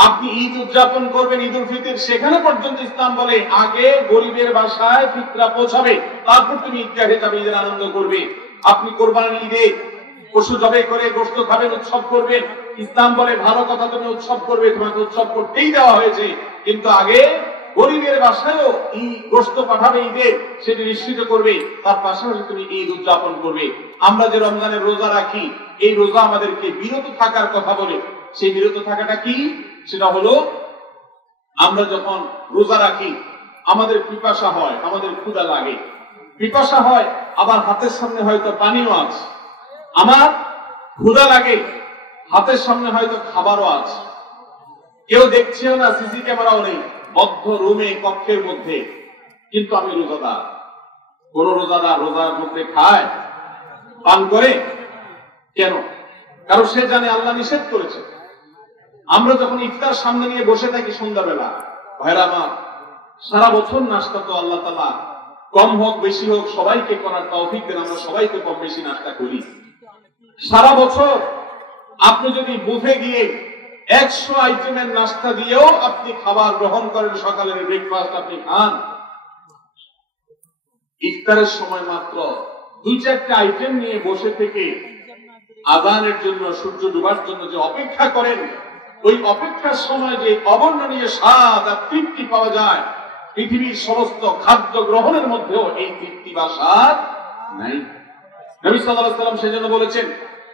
আপনি ঈদ উদযাপন করবেন, ঈদ উল ফিতর, সেখানে পর্যন্ত ইসলাম বলে আগে গরিবের বাসায় ফিতরা পৌঁছাবে, তারপর তুমি ঈদগাহে যাবে, ঈদের আনন্দ করবে। আপনি কোরবানি ঈদে পশু জবাই করে গোশত খাবেন, উৎসব করবেন। ইসলাম বলে ভালো কথা, তুমি উৎসব করবে, তোমাকে উৎসব করতেই দেওয়া হয়েছে, কিন্তু আগে গরিবের বাসায়ও গোশত পাঠাবে ঈদে, সেটি নিশ্চিত করবে, তার পাশাপাশি তুমি ঈদ উদযাপন করবে। আমরা যে রমজানের রোজা রাখি, এই রোজা আমাদেরকে বিরত থাকার কথা বলে। সেই বিরত থাকাটা কি? সেটা হলো আমরা যখন রোজা রাখি আমাদের পিপাসা হয়, আমাদের ক্ষুধা লাগে, পিপাসা হয়, আবার হাতের সামনে হয়তো পানিও আছে। আমার ক্ষুধা লাগে, হাতের সামনে হয়তো খাবারও আছে, কেউ দেখছেও না, সিসি ক্যামেরাও নেই, বদ্ধ রুমে কক্ষের মধ্যে, কিন্তু আমি রোজাদার। কোন রোজাদার রোজার মধ্যে খায়, পান করে? কেন? কারণ সে জানে আল্লাহ নিষেধ করেছে। আমরা যখন ইফতার সামনে নিয়ে বসে থাকি সন্ধ্যাবেলা, ভাইরা আমার, সারা বছর নাস্তা তো আল্লাহ তাআলা কম হোক বেশি হোক সবাইকে করার তৌফিক দেন, আমরা সবাইকে কম বেশি নাস্তা করি সারা বছর। আপনি যদি বুফে গিয়ে 100 আইটেমের নাস্তা দিয়েও আপনি খাবার গ্রহণ করেন, সকালের ব্রেকফাস্ট আপনি খান, ইফতারের সময় মাত্র 2-4টা আইটেম নিয়ে বসে থেকে আযানের জন্য, সূর্য ডুবার জন্য যে অপেক্ষা করেন, ওই অপেক্ষার সময় যে অবর্ণনীয় স্বাদ আর তৃপ্তি পাওয়া যায়, পৃথিবীর সমস্ত খাদ্য গ্রহণের মধ্যেও এই তৃপ্তি বা স্বাদ নাই। নবী সাল্লাল্লাহু আলাইহি ওয়াসাল্লাম সেজন্য বলেছেন,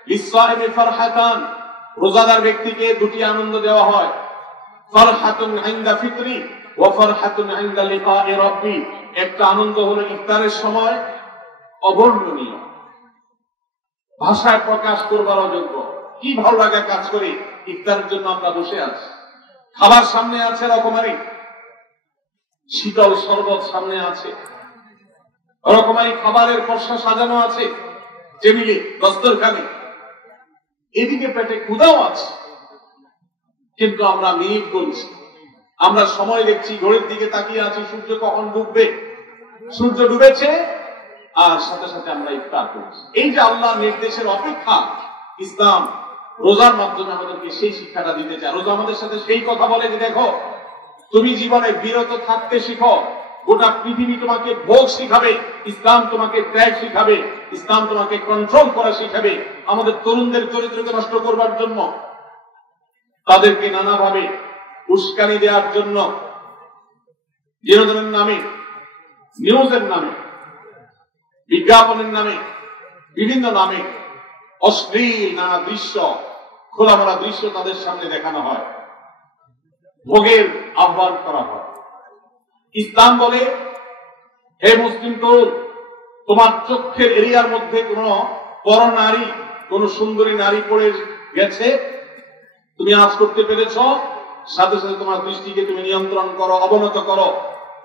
লিস-সাইমি ফারহাতান, রোজাদার ব্যক্তিকে দুটি আনন্দ দেওয়া হয়, ফারহাতুন ইনদা ফিতরি ওয়া ফারহাতুন ইনদা লিকাই রাব্বি। একটা আনন্দ হলো ইফতারের সময়, অবর্ণনীয়, ভাষায় প্রকাশ করবার অযোগ্য। কি ভালো লাগা কাজ করে, ইফতারের জন্য আমরা বসে আছি, খাবার সামনে আছে, রকমারি শীতল শরবত সামনে আছে, রকমারি খাবারের পসরা সাজানো আছে টেবিলে, দস্তরখানে, এদিকে পেটে ক্ষুধাও আছে, কিন্তু আমরা মিনিট বলছি, আমরা সময় দেখছি, ঘড়ির দিকে তাকিয়ে আছি, সূর্য কখন ডুববে। সূর্য ডুবেছে আর সাথে সাথে আমরা ইফতার করছি। এই যে আল্লাহ নির্দেশের অপেক্ষা, ইসলাম রোজার মাধ্যমে আমাদেরকে সেই শিক্ষাটা দিতে চায়। রোজা আমাদের সাথে সেই কথা বলে যে দেখো, তুমি জীবনে বিরত থাকতে শিখো, গোটা পৃথিবী তোমাকে ভোগ শিখাবে, ইসলাম তোমাকে ত্যাগ শিখাবে, ইসলাম তোমাকে কন্ট্রোল করা শিখাবে। আমাদের তরুণদের চরিত্রকে নষ্ট করবার জন্য, তাদেরকে নানাভাবে উস্কানি দেওয়ার জন্য, বিনোদনের নামে, নিউজের নামে, বিজ্ঞাপনের নামে, বিভিন্ন নামে অশ্লীল নানা দৃশ্য, খোলামেলা দৃশ্য তাদের সামনে দেখানো হয়, ভোগের আহ্বান করা হয়। ইসলাম বলে, হে মুসলিম তরুণ, তোমার চোখের এরিয়ার মধ্যে কোন পর নারী, কোন সুন্দরী নারী পড়ে গেছে, তুমি আজ করতে পেরেছ, সাথে সাথে তোমার দৃষ্টিকে তুমি নিয়ন্ত্রণ করো, অবনত করো,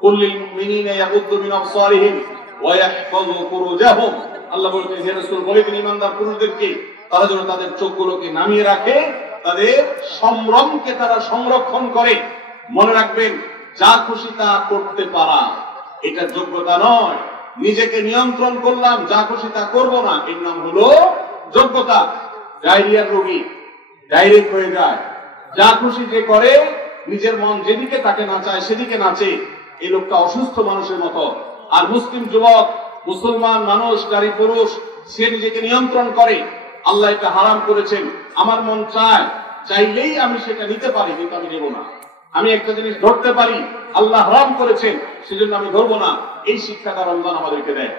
কুল লিল মুমিনিনা ইয়াগুদ্দু মিন আবসারিহিম ওয়া ইয়াহফাযু ফুরুজাহুম। আল্লাহ বলেন হে রাসূল বলে দিন ঈমানদার পুরুষদেরকে তারা যেন তাদের চোখগুলোকে নামিয়ে রাখে, তাদের সম্ভ্রমকে তারা সংরক্ষণ করে। মনে রাখবেন, যা খুশি তা করতে পারা এটা যোগ্যতা নয়। নিজেকে নিয়ন্ত্রণ করলাম, যা খুশি তা করবো না, এর নাম হলো যোগ্যতা। ডায়রিয়ার রোগী ডাইরেক্ট হয়ে যায়, যা খুশি যে করে, নিজের মন যেদিকে তাকে নাচায় সেদিকে নাচে, এই লোকটা অসুস্থ মানুষের মতো। আর মুসলিম যুবক, মুসলমান মানুষ, নারী পুরুষ, সে নিজেকে নিয়ন্ত্রণ করে। আল্লাহ এটা হারাম করেছেন, আমার মন চায়, চাইলেই আমি সেটা নিতে পারি, কিন্তু আমি নেব না। আমি একটা জিনিস ধরতে পারি, আল্লাহ হারাম করেছেন, সেজন্য আমি ধরবো না। এই শিক্ষাটা রমজান আমাদেরকে দেয়।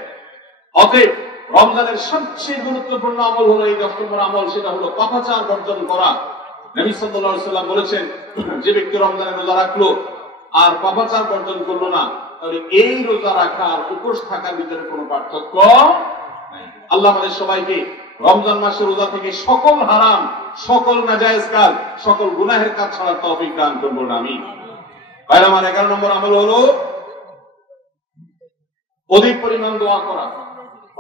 অতএব রমজানের সবচেয়ে গুরুত্বপূর্ণ আমল হলো এই 10 নম্বর আমল, সেটা হলো পাপাচার বর্জন করা। নবী সাল্লাল্লাহু আলাইহি ওয়াসাল্লাম বলেছেন, যে ব্যক্তি রমজানে রোজা রাখলো আর পাপাচার বর্জন করলো না, তাহলে এই রোজা রাখা আর উপোস থাকার ভিতরে কোনো পার্থক্য নাই। আল্লাহ আমাদের সবাইকে রমজান মাসে রোজা থেকে সকল হারাম, সকল নাজায়েজ কাজ, সকল গুনাহের কাজ ছাড়ার তৌফিক দান করুন, আমিন। ভাইরা আমার 11 নম্বর আমল হলো অধিক পরিমাণ দোয়া করা।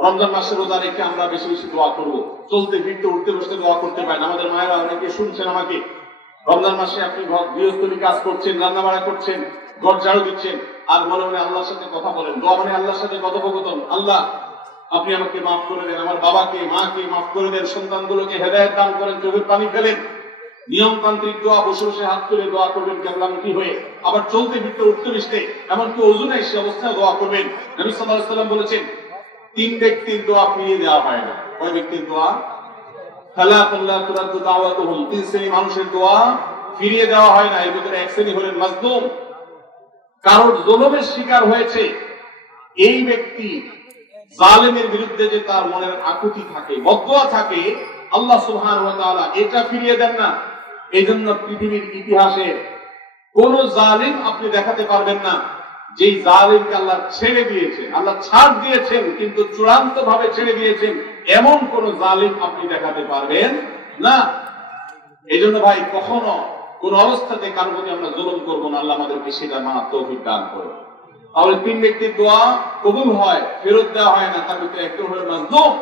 রমজান মাসে রোজা রেখে আমরা বেশি বেশি দোয়া করবো। চলতে ফিরতে উঠতে বসতে দোয়া করতে পারেন। আমাদের মায়েরা অনেকে শুনছেন আমাকে, রমজান মাসে আপনি গৃহস্থলী কাজ করছেন, রান্না বাড়া করছেন, ঘর ঝাড়ু দিচ্ছেন, আর মনে মনে আল্লাহর সাথে কথা বলেন। দোয়া মানে আল্লাহর সাথে কথোপকথন। আল্লাহ আপনি আমাকে মাফ করে দেন, আমার বাবাকে মাকে মাফ করে দেন, সন্তানগুলোকে হেদায়েত দান করেন, চোখের পানি ফেলেন। নিয়মতান্ত্রিক দোয়া, বসে বসে হাত তুলে দোয়া করবেন কেবলামুখী হয়ে, আবার চলতে ফিরতে উঠতে বসতে, এমনকি ওযু নাই সে অবস্থায় দোয়া করবেন। নবী সাল্লাল্লাহু আলাইহি ওয়াসাল্লাম বলেছেন, 3 ব্যক্তির দোয়া ফিরিয়ে দেওয়া হয় না। কয় ব্যক্তির দোয়া? খালাকুল্লাহ তুরাদ্দু দাওয়াতুহুম, 3 শ্রেণী মানুষের দোয়া ফিরিয়ে দেওয়া হয় না। এর ভিতরে এক শ্রেণী হলেন মাজলুম, কারোর জুলুমের শিকার হয়েছে। এই ব্যক্তি জালেমের বিরুদ্ধে যে তার মনের আকুতি থাকে, বদদোয়া থাকে, আল্লাহ সুবহানাহু ওয়া তাআলা এটা ফিরিয়ে দেন না। এই জন্য পৃথিবীর ইতিহাসে কোন জালিম আপনি দেখাতে পারবেন না যেই জালিমকে আল্লাহ ছেড়ে দিয়েছেন, আল্লাহ ছাড় দিয়েছেন কিন্তু চূড়ান্ত ভাবে ছেড়ে দিয়েছেন, এমন কোন জালিম আপনি দেখাতে পারবেন না। এই জন্য ভাই, কখনো কোন অবস্থাতে কারো প্রতি আমরা জুলুম করবো না। আল্লাহ আমাদেরকে সেটা মানার তৌফিক দান করুন। তাহলে 3 ব্যক্তির দোয়া কবুল হয়, ফেরত দেওয়া হয় না। তার ভিতরে একজন হলো মাজলুম,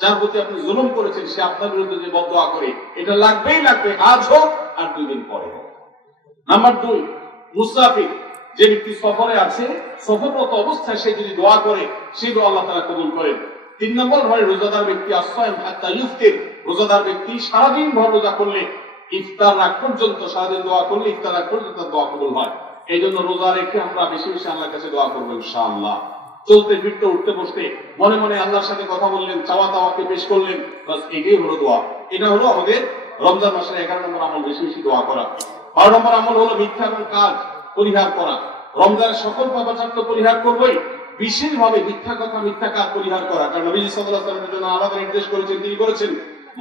যার প্রতি আপনি জুলুম করেছেন, সে আপনার বিরুদ্ধে যে বদদোয়া করে, এটা লাগবেই লাগবে, আজ হোক আর 2 দিন পরে হোক। নাম্বার 2, মুসাফির, যে ব্যক্তি সফরে আছে, সফররত অবস্থায় সে যদি দোয়া করে, সেই দোয়া আল্লাহ তাআলা কবুল করেন। 3 নম্বর হয় রোজাদার ব্যক্তি, আসসাইম হাত্তা ইফতির, রোজাদার ব্যক্তি সারাদিন ভর রোজা করলে, ইফতার রাত পর্যন্ত সারাদিন দোয়া করলে ইফতার রাত পর্যন্ত দোয়া কবুল হয়। এই জন্য রোজা রেখে আমরা বেশি বেশি আল্লাহর কাছে দোয়া করবো ইনশাআল্লাহ। চলতে ফিরতে উঠতে বসতে মনে মনে আল্লাহর সাথে কথা বললেন, চাওয়া দাওয়াকে পেশ করলেন, বাস এটাই হলো দোয়া। এটা হলো আমাদের রমজান মাসের 11 নম্বর আমল, বেশি বেশি দোয়া করা। 12 নম্বর আমল হলো মিথ্যা এবং কাজ পরিহার করা। রমজানের সকল পাপাচার তো পরিহার করবোই, বিশেষভাবে মিথ্যা কথা, মিথ্যা কাজ পরিহার করা। কারণ নবীজি সাল্লাল্লাহু আলাইহি ওয়াসাল্লামের জন্য আলাদা নির্দেশ করেছেন। তিনি বলেছেন,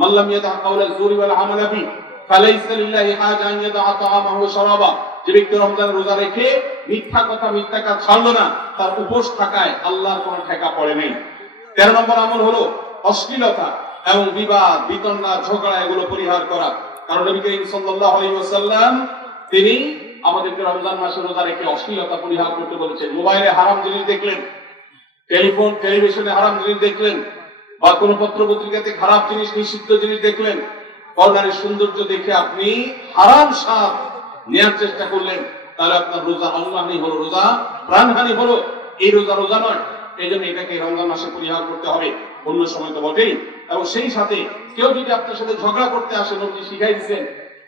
মাল্লাম ইয়াদা কাওলা যুরি ওয়াল আমালা বি ফালাইসা লিল্লাহি হাজা আন ইয়াদা তাআমাহু ওয়া শারাবা। যে ব্যক্তি রমজান রোজা রেখে মিথ্যা কথা, মিথ্যা কাজ ছাড়লো না, তার উপোস থাকায় আল্লাহর কোনো ঠেকা পড়ে নেই। 13 নম্বর আমল হলো অশ্লীলতা এবং বিবাদ, বিতণ্ডা, ঝগড়া, এগুলো পরিহার করা। কারণ নবী করিম সাল্লাল্লাহু আলাইহি ওয়াসাল্লাম তিনি আমাদেরকে রমজান মাসে রোজা রেখে অশ্লীলতা পরিহার করতে বলেছেন। মোবাইলে হারাম জিনিস দেখলেন, টেলিফোন টেলিভিশনে হারাম জিনিস দেখলেন, বা কোন পত্র পত্রিকাতে খারাপ জিনিস, নিষিদ্ধ জিনিস দেখলেন, কর্নারের সৌন্দর্য দেখে আপনি হারাম স্বাদ নেওয়ার চেষ্টা করলেন, তাহলে আপনার রোজা অঙ্গহানি হলো, রোজা প্রাণহানি হলো। এই রোজা রোজা নয়। এই জন্য এটাকে রমজান মাসে পরিহার করতে হবে, অন্য সময় তো বটেই। এবং সেই সাথে কেউ যদি আপনার সাথে ঝগড়া করতে আসে, নবী শিখাই দিচ্ছেন,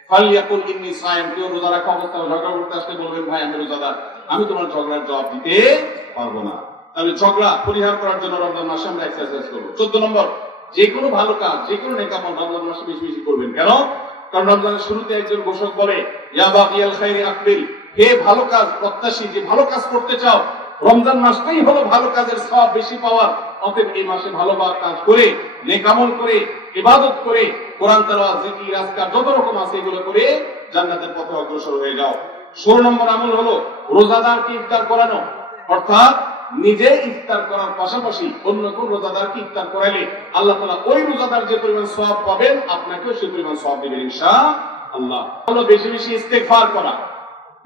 ফালিয়াকুল ইন্নী সায়েম, কেউ রোজা রাখা অবস্থায় ঝগড়া করতে আসলে বলবেন, ভাই আমি রোজাদার, আমি তোমার ঝগড়ার জবাব দিতে পারবো না। তাহলে ঝগড়া পরিহার করার জন্য রমজান মাসে আমরা এক্সারসাইজ করবো। 14 নম্বর, যে কোনো ভালো কাজ, যে কোনো নেকামল রমজান মাসে বেশি বেশি করবেন। কেন? কারণ রমজানের শুরুতে একজন ঘোষক বলে, ইয়া বাগিয়াল খাইরি আকবিল, হে ভালো কাজ প্রত্যাশী, যে ভালো কাজ করতে চাও, রমজান মাসটাই হলো ভালো কাজের সওয়াব বেশি পাওয়ার। অতএব এই মাসে ভালো কাজ করে, নেকামল করে, ইবাদত করে, কোরআন তেলাওয়াত, জিকির, আজকার যত রকম আছে এগুলো করে জান্নাতের পথে অগ্রসর হয়ে যাও। 16 নম্বর আমল হলো রোজাদারকে ইফতার করানো, অর্থাৎ নিজে ইফতার করার পাশাপাশি অন্য কোন রোজাদারকে ইফতার করাইলে আল্লাহ তাআলা ওই রোজাদার যে পরিমাণ সওয়াব পাবেন, আপনাকেও সেই পরিমাণ সওয়াব দিবেন ইনশাআল্লাহ। হলো বেশি বেশি ইস্তেগফার করা।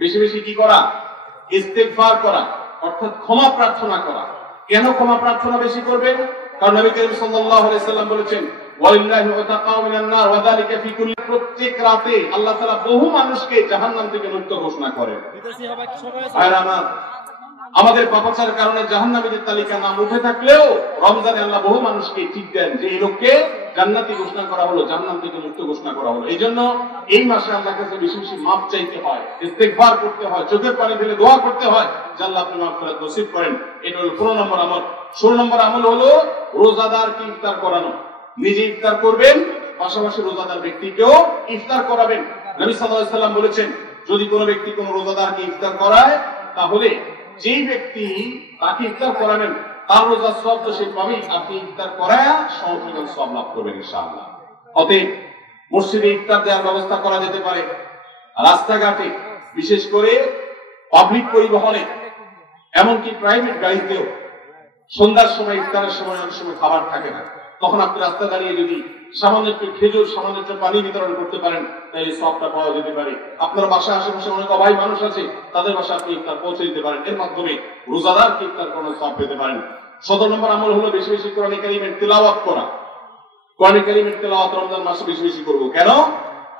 বেশি বেশি কি করা? ইস্তেগফার করা। অর্থাৎ ক্ষমা প্রার্থনা করা। কেন ক্ষমা প্রার্থনা বেশি করবেন? কারণ নবী করিম সাল্লাল্লাহু আলাইহি সাল্লাম বলেছেন, ওয়ালিল্লাহি ওয়াতাকাউ মিনান নার ওয়া যালিকা ফি কুল্লি, প্রত্যেক রাতে আল্লাহ তাআলা বহু মানুষকে জাহান্নাম থেকে মুক্ত ঘোষণা করেন। আর আমাদের পাপাচারের কারণে জাহান্নামীদের তালিকা নাম উঠে থাকলেও রমজানে আল্লাহ বহু মানুষকে ঠিক দেন যে এই লোককে জান্নাতি ঘোষণা করা হলো, জাহান্নাম থেকে মুক্ত ঘোষণা করা হলো। এই জন্য এই মাসে আল্লাহর কাছে বেশি বেশি মাফ চাইতে হয়, ইস্তেগফার করতে হয়, চোখের পানি ফেলে দোয়া করতে হয় যে আল্লাহ আপনি মাগফিরাত নসিব করেন। এটা হলো 15 নম্বর আমল। 16 নম্বর আমল হলো রোজাদারকে ইফতার করানো। নিজে ইফতার করবেন, পাশাপাশি রোজাদার ব্যক্তিকেও ইফতার করাবেন। নবী সাল্লাল্লাহু আলাইহি সাল্লাম বলেছেন, যদি কোনো ব্যক্তি কোনো রোজাদারকে ইফতার করায়, তাহলে যেই ব্যক্তি তাকে ইফতার করাবেন তার রোজার সওয়াব তো সে পাবেই, আপনি ইফতার করায় সমপরিমাণ সওয়াব লাভ করবেন ইনশাআল্লাহ। অতএব মসজিদে ইফতার দেওয়ার ব্যবস্থা করা যেতে পারে, রাস্তাঘাটে, বিশেষ করে পাবলিক পরিবহনে, এমনকি প্রাইভেট গাড়িতেও সন্ধ্যার সময়, ইফতারের সময় অনেক সময় খাবার থাকে না, তখন আপনি রাস্তা দাঁড়িয়ে যদি সামান্য একটু খেজুর, সামান্য একটু পানি বিতরণ করতে পারেন, তাহলে সবটা পাওয়া যেতে পারে। আপনার বাসার আশেপাশে অনেক অভাবী মানুষ আছে, তাদের বাসায় আপনি ইফতার পৌঁছে দিতে পারেন, এর মাধ্যমে রোজাদারকে ইফতার করার সওয়াব পেতে পারেন। 17 নম্বর আমল হলো বেশি বেশি কোরআন কারীমের তিলাওয়াত করা। কোরআন কারীমের তিলাওয়াত রমজান মাসে বেশি বেশি করব। কেন?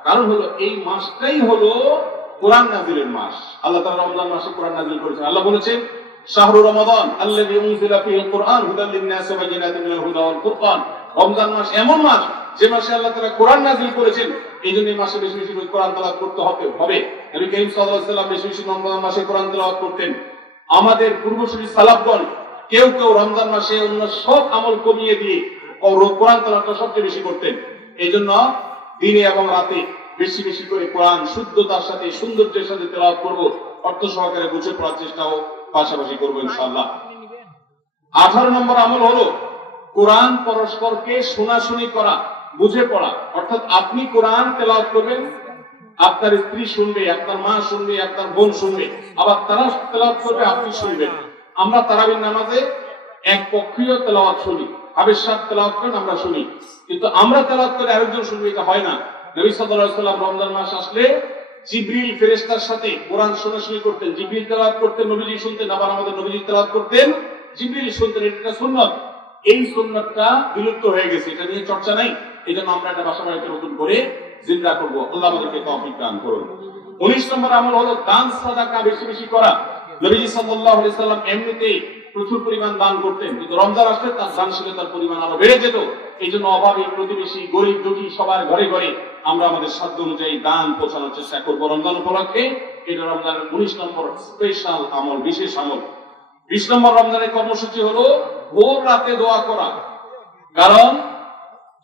কারণ হলো এই মাসটাই হলো কোরআন নাযিলের মাস। আল্লাহ তাআলা রমজান মাসে কোরআন নাযিল করেছেন। আল্লাহ বলেছেন, শাহরু রমাদান আল্লাযী উনজিলা ফীহিল কুরআন হুদাল লিন-নাসি ওয়া বায়িনাতিন মিনাল হুদা ওয়াল ফুরকান। রমজান মাস এমন মাস যে মাসে আল্লাহ তাআলা কোরআন নাযিল করেছেন, এইজন্য এই মাসে বেশি বেশি কোরআন তেলাওয়াত করতে হবে। নবী করিম সাল্লাল্লাহু আলাইহি ওয়াসাল্লাম বেশি বেশি রমজান মাসে কোরআন তেলাওয়াত করতেন। আমাদের পূর্বসূরি সালাফগণ কেউ কেউ রমজান মাসে অন্য সব আমল কমিয়ে দিয়ে কোরআন তেলাওয়াতটা সবচেয়ে বেশি করতেন। এইজন্য দিনে এবং রাতে বেশি বেশি করে কোরআন শুদ্ধতার সাথে, সৌন্দর্যের সাথে তেলাওয়াত করব, অর্থ সহকারে বুঝে পড়ার চেষ্টাও পাশাপাশি করবো ইনশাআল্লাহ। 18 নম্বর আমল হলো কোরআন পরস্পরকে শোনাশুনি করা, বুঝে পড়া। অর্থাৎ আপনি কোরআন তেলাওয়াত করবেন, আপনার স্ত্রী শুনবে, আপনার মা শুনবে, আপনার বোন শুনবে, আবার তারা তেলাওয়াত করবে, আপনি শুনবেন। আমরা তারাবির নামাজে এক পক্ষীয় তেলাওয়াত শুনি, হাফেজ সাহেব তেলাওয়াত করেন, আমরা শুনি, কিন্তু আমরা তেলাওয়াত করে আরেকজন শুনবে, এটা হয় না। নবী সাল্লাল্লাহু আলাইহি ওয়াসাল্লাম রমজান মাস আসলে জিবরিল ফেরেশতার সাথে কোরআন শোনাশুনি করতেন। জিবরিল তেলাওয়াত করতেন, নবীজি শুনতেন, আবার আমাদের নবীজি তেলাওয়াত করতেন, জিবরিল শুনতেন। এটা সুন্নাত। এই সুন্নাতটা বিলুপ্ত হয়ে গেছে, এটা নিয়ে চর্চা নাই। এজন্য আমরা এটা বাসা বাড়িতে নতুন করে জিন্দা করব। আল্লাহ আমাদেরকে তৌফিক দান করুন। 19 নম্বর আমল হলো দান সাদাকা বেশি বেশি করা। নবীজি সাল্লাল্লাহু আলাইহি সাল্লাম এমনিতেই প্রচুর পরিমাণ দান করতেন, কিন্তু রমজান আসলে তার দানশীলতার পরিমাণ আরো বেড়ে যেত। এই জন্য অভাবী, প্রতিবেশী, গরিব দুঃখী সবার ঘরে ঘরে আমরা আমাদের সাধ্য অনুযায়ী দান পৌঁছানোর চেষ্টা করব রমজান উপলক্ষে। এটা রমজানের 19 নম্বর স্পেশাল আমল, বিশেষ আমল। 20 নম্বর রমজানের কর্মসূচি হলো ভোর রাতে দোয়া করা। কারণ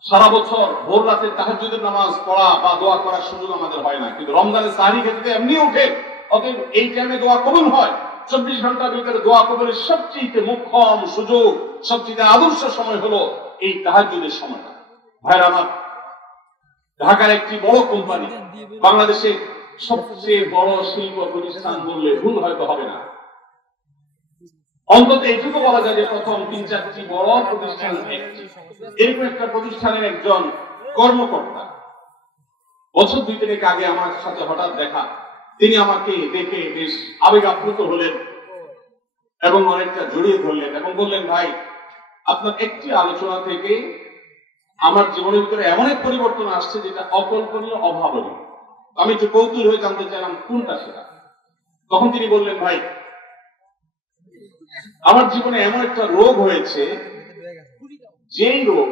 সারা বছর ভোর রাতে তাহাজ্জুদের নামাজ পড়া বা দোয়া করার সুযোগ আমাদের হয় না, কিন্তু রমজানের সাহরি খেতে এমনি উঠে। অতএব এই টাইমে দোয়া কবুল হয়। 24 ঘন্টার ভিতরে দোয়া কবুলের সবচেয়ে মুখ্যম সুযোগ, সবচেয়ে আদর্শ সময় হলো এই তাহাজ্জুদের সময়টা। ভাইরা আমার, ঢাকার একটি বড় কোম্পানি, বাংলাদেশের সবচেয়ে বড় শিল্প প্রতিষ্ঠান বললে ভুল হয়তো হবে না, অন্তত এটুকু বলা যায় যে প্রথম 3-4টি বড় প্রতিষ্ঠান এরকম একটা প্রতিষ্ঠানের একজন কর্মকর্তা বছর 2-3 আগে আমার সাথে হঠাৎ দেখা। তিনি আমাকে দেখে বেশ আবেগ আপ্লুত হলেন এবং অনেকটা জড়িয়ে ধরলেন এবং বললেন, ভাই, আপনার একটি আলোচনা থেকে আমার জীবনের ভিতরে এমন এক পরিবর্তন আসছে যেটা অকল্পনীয়, অভাবনীয়। আমি একটু কৌতূহল হয়ে জানতে চাইলাম কোনটা সেটা। তখন তিনি বললেন, ভাই, আমার জীবনে এমন একটা রোগ হয়েছে, যেই রোগ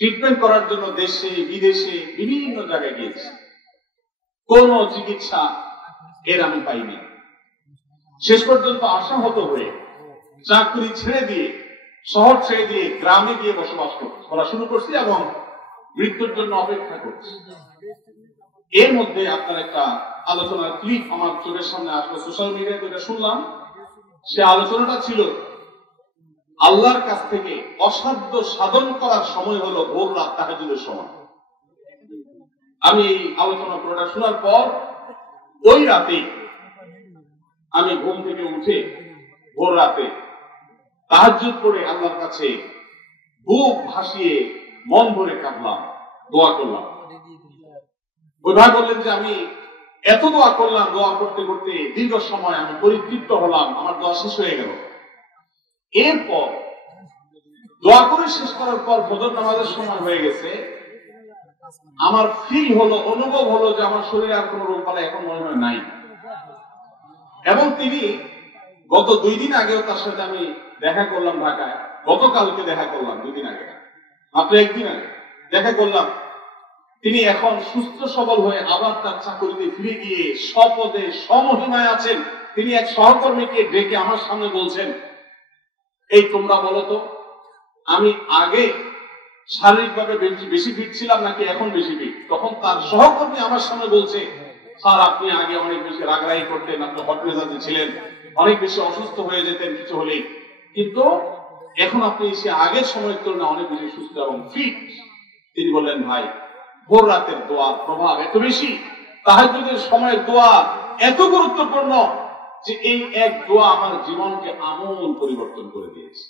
ট্রিটমেন্ট করার জন্য দেশে বিদেশে বিভিন্ন জায়গায় গিয়েছি, কোন চিকিৎসা এর আমি পাইনি। শেষ পর্যন্ত আশাহত হয়ে চাকরি ছেড়ে দিয়ে, শহর ছেড়ে দিয়ে গ্রামে গিয়ে বসবাস করা শুরু করছি এবং মৃত্যুর জন্য অপেক্ষা করছি। এর মধ্যে আপনার একটা আলোচনার ক্লিপ আমার চোখের সামনে আসলো, সোশ্যাল মিডিয়াতে এটা শুনলাম। সে আলোচনাটা ছিল আল্লাহর কাছ থেকে অসাধ্য সাধন করার সময় হলো ভোর রাত তাহাজ্জুদের সময়। আমি এই আলোচনা পুরোটা শোনার পর ওই রাতে আমি ঘুম থেকে উঠে ভোর রাতে তাহাজ্জুদ করে আল্লাহর কাছে বুক ভাসিয়ে মন ভরে কাঁদলাম, দোয়া করলাম। ওই ভাই বললেন যে আমি এত দোয়া করলাম, দোয়া করতে করতে দীর্ঘ সময় আমি পরিতৃপ্ত হলাম, আমার দোয়া শেষ হয়ে গেল। এরপর দোয়া করে শেষ করার পর ফজর নামাজের সময় হয়ে গেছে, আমার ফিল হলো, অনুভব হলো যে আমার শরীরে আর কোনো রোগবালাই এখন মনে হয় নাই। এবং তিনি গত 2 দিন আগেও তার সাথে আমি দেখা করলাম ঢাকায়, গতকালকে দেখা করলাম, 2 দিন আগে, মাত্র 1 দিন আগে দেখা করলাম। তিনি এখন সুস্থ সবল হয়ে আবার তার চাকরিতে ফিরে গিয়ে স্বপদে সমহিমায় আছেন। তিনি এক সহকর্মীকে ডেকে আমার সামনে বলছেন, এই তোমরা বলো তো, আমি আগে শারীরিকভাবে বেশি ফিট ছিলাম নাকি এখন বেশি ফিট? তখন তার সহকর্মী আমার সামনে বলছে, স্যার আপনি আগে অনেক বেশি রাগারাগি করতেন, আপনি হট মেজাজে ছিলেন, অনেক বেশি অসুস্থ হয়ে যেতেন কিছু হলেই, কিন্তু এখন আপনি সে আগের সময়ের তুলনায় অনেক বেশি সুস্থ এবং ফিট। তিনি বললেন, ভাই ভোর রাতের দোয়ার প্রভাব এত বেশি, তাহাজ্জুদের সময়ের দোয়া এত গুরুত্বপূর্ণ যে এই এক দোয়া আমার জীবনকে আমূল পরিবর্তন করে দিয়েছে।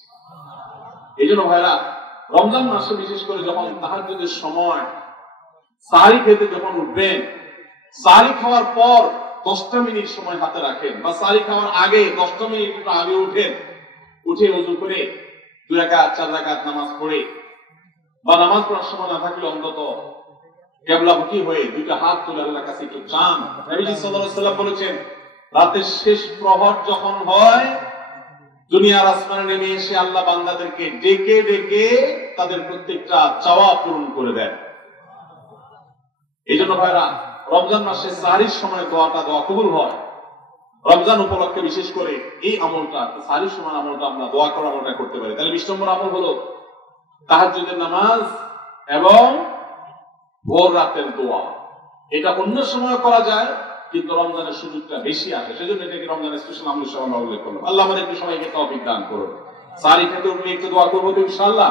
এই জন্য ভাইরা, রমজান মাসে বিশেষ করে যখন তাহাজ্জুদের সময় সাহরি খেতে যখন উঠবেন, সাহরি খাওয়ার পর 10টা মিনিট সময় হাতে রাখেন, বা সাহরি খাওয়ার আগে 10টা মিনিট আগে উঠে ওযু করে 2 রাকাত 4 রাকাত নামাজ পড়ে, বা নামাজ পড়ার সময় না থাকলে অন্তত কিবলামুখী হয়ে 2টা হাত তুলে আল্লাহর কাছে একটু চান। নবীজি সাল্লাল্লাহু আলাইহি ওয়াসাল্লাম বলেছেন, রাতের শেষ প্রহর যখন হয়, দুনিয়ার আসমানে নেমে এসে আল্লাহ বান্দাদেরকে ডেকে ডেকে তাদের প্রত্যেকটা চাওয়া পূরণ করে দেন। এই জন্য ভাইরা, রমজান মাসে সাহরির সময় দোয়া কবুল হয়। রমজান উপলক্ষে বিশেষ করে এই আমলটা, সাহরির সময় আমলটা আমরা দোয়া করার আমলটা করতে পারি। তাহলে 20 নম্বর আমল হলো তাহাজ্জুদের নামাজ এবং ভোর রাতের দোয়া। এটা অন্য সময় করা যায়, কিন্তু রমজানের সুযোগটা বেশি আসে, সেজন্য এটাকে রমজানের স্পেশাল আমল হিসেবে আমরা উল্লেখ করলাম। আল্লাহ আমাদেরকে সবাইকে তৌফিক দান করুন। সাহরি খেতে উঠলে একটু দোয়া করবো তো ইনশাআল্লাহ,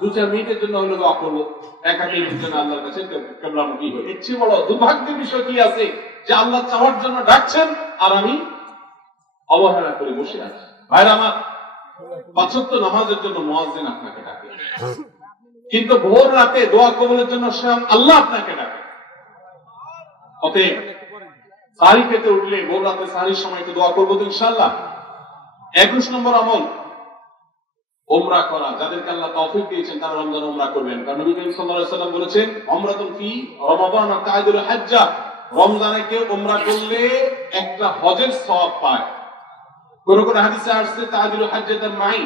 2-4 মিনিটের জন্য হলে দোয়া করবো, একাকির জন্য আল্লাহর কাছে কিবলামুখী হই। এর চেয়ে বড় দুর্ভাগ্যের বিষয় কি আছে যে আল্লাহ চাওয়ার জন্য ডাকছেন আর আমি অবহেলা করে বসে আছি। ভাইরা আমার, 5 ওয়াক্ত নামাজের জন্য মুয়াজ্জিন আপনাকে ডাকে, কিন্তু ভোর রাতে দোয়া কবুলের জন্য স্বয়ং আল্লাহ আপনাকে ডাকে। অতএব সাহরি খেতে উঠলে ভোর রাতে সাহরির সময় একটু দোয়া করবো তো ইনশাআল্লাহ। 21 নম্বর আমল উমরা করা। যাদেরকে আল্লাহ তৌফিক দিয়েছেন তারা রমজান উমরা করবেন, কারণ নবী করিম সাল্লাল্লাহু আলাইহি ওয়াসাল্লাম বলেছেন, উমরাতুন ফি রমাদান তা'দিলু হাজ্জা। রমজানে কেউ উমরা করলে একটা হজের সওয়াব পায়। কোন কোন হাদিসে আসছে তা'দিলু হাজ্জাতান মাই,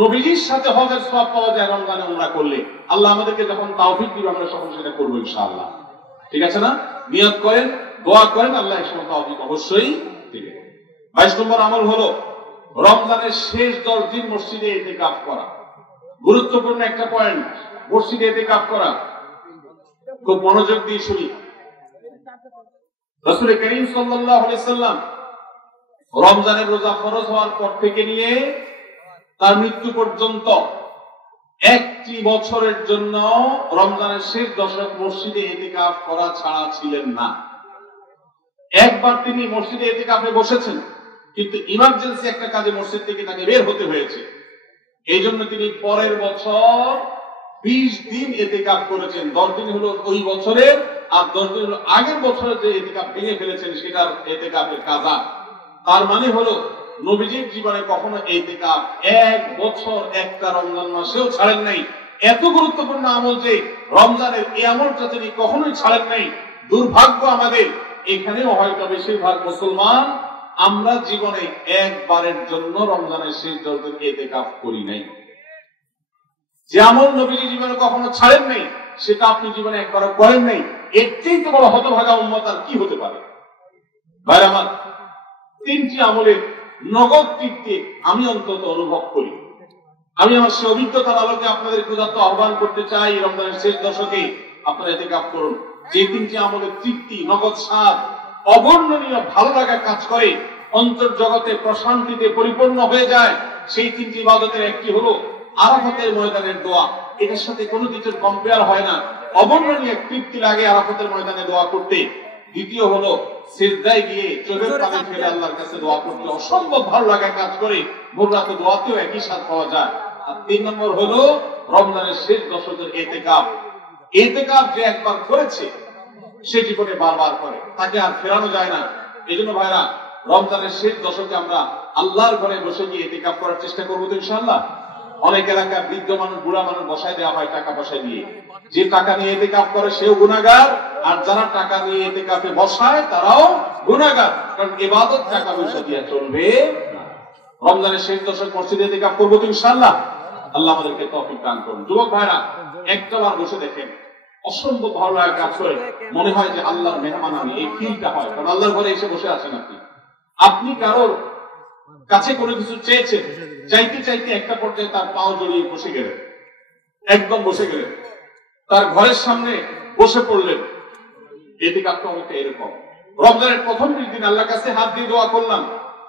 নবীজির সাথে হজের সওয়াব পাওয়া যায় রমজানে উমরা করলে। আল্লাহ আমাদেরকে যখন তৌফিক দিবে আমরা সকল সেটা করব ইনশাআল্লাহ। ঠিক আছে না? নিয়ত করেন, দোয়া করেন, আল্লাহ এই সময় তৌফিক অবশ্যই দিবেন। 22 নম্বর আমল হলো রমজানের শেষ 10 দিন মসজিদে ইতিকাফ করা। গুরুত্বপূর্ণ একটা পয়েন্ট, মসজিদে ইতিকাফ করা। খুব মনোযোগ দিয়ে শুনি। রাসূল করিম সাল্লাল্লাহু আলাইহি সাল্লাম রমজানের রোজা ফরজ হওয়ার পর থেকে নিয়ে তার মৃত্যু পর্যন্ত একটি বছরের জন্য রমজানের শেষ দশক মসজিদে ইতিকাফ করা ছাড়া ছিলেন না। একবার তিনি মসজিদে ইতিকাফে বসেছেন, কিন্তু ইমার্জেন্সি একটা কাজে মসজিদ থেকে তাকে বের হতে হয়েছে। এই জন্য তিনি পরের বছর 20 দিন ইতিকাফ করেছেন। 10 দিন হলো ওই বছরের, আর 10 দিন হলো আগের বছরের যে ইতিকাফ ভেঙে ফেলেছেন সেটার ইতিকাফের কাজা। তার মানে হলো নবীজির জীবনে কখনো ইতিকাফ 1 বছর একটা রমজান মাসেও ছাড়েন নাই। এত গুরুত্বপূর্ণ আমল যে রমজানের এই আমলটা তিনি কখনোই ছাড়েন নাই। দুর্ভাগ্য আমাদের, এখানেও হয়তো বেশিরভাগ মুসলমান আমরা জীবনে একবারের জন্য রমজানের শেষ 10 দিন ইতিকাফ করি নাই। যে আমল নবীজি জীবনে কখনো ছাড়েন নাই সেটা আপনি জীবনে একবারও করেন নাই। এর চেয়ে বড় হতভাগা উম্মত আর কি হতে পারে? ভাই আমার, 3টি আমলের নগদ তৃপ্তি আমি অন্তত অনুভব করি। আমি আমার সে অভিজ্ঞতার আলোকে আপনাদের ক্ষুধার্ত আহ্বান করতে চাই, রমজানের শেষ দশকে আপনারা ইতিকাফ করুন। যে 3টি আমলের তৃপ্তি, নগদ স্বাদ, অবর্ণনীয় ভালো লাগা কাজ করে, অন্তর জগতে প্রশান্তিতে পরিপূর্ণ হয়ে যায়, সেই 3টি ইবাদতের একটি হলো আরাফাতের ময়দানের দোয়া। এটার সাথে কোনো কিছুর কম্পেয়ার হয় না। অবর্ণনীয় তৃপ্তি লাগে আরাফাতের ময়দানে দোয়া করতে। দ্বিতীয় হলো সিজদায় গিয়ে চোখের পানি ফেলে আল্লাহর কাছে দোয়া করতে অসম্ভব ভালো লাগা কাজ করে। ভোর রাতে দোয়াতেও একই স্বাদ পাওয়া যায়। আর 3 নম্বর হলো রমজানের শেষ দশকের ইতিকাফ। ইতিকাফ যে একবার করেছে সে জীবনে বারবার করে, তাকে আর ফেরানো যায় না। এই জন্য ভাইরা, রমজানের শেষ দশকে আমরা আল্লাহর ঘরে বসে গিয়ে ইতিকাফ করার চেষ্টা করবো তো ইনশাআল্লাহ। অনেক এলাকায় বৃদ্ধ মানুষ, বুড়া মানুষ বসায় দেওয়া হয় টাকা পয়সা দিয়ে। যে টাকা নিয়ে ইতিকাফ করে সেও গুনাহগার, আর যারা টাকা নিয়ে ইতিকাফে বসায় তারাও গুনাহগার, কারণ ইবাদত টাকা পয়সা দিয়ে চলবে না। রমজানের শেষ দশক মসজিদে ইতিকাফ করবো তো ইনশাআল্লাহ। আল্লাহ আমাদেরকে তৌফিক দান করুন। যুবক ভাইরা, একটাবার বসে দেখেন, অসম্ভব ভালো লাগে কাজ করে, মনে হয় যে আল্লাহর মেহমান আমি, এই ফিলটা হয়। কারণ আল্লাহর ঘরে এসে বসে আছেন আপনি কারোর কাছে কোনো কিছু চেয়েছেন, চাইতে চাইতে একটা পর্যায়ে তার পাও জড়িয়ে বসে গেলেন, একদম বসে গেলেন, তার ঘরের সামনে বসে পড়লেন। ইতিকাফটা অনেকটা এরকম। রমজানের প্রথম 20 দিন আল্লাহর কাছে হাত দিয়ে দোয়া করলাম,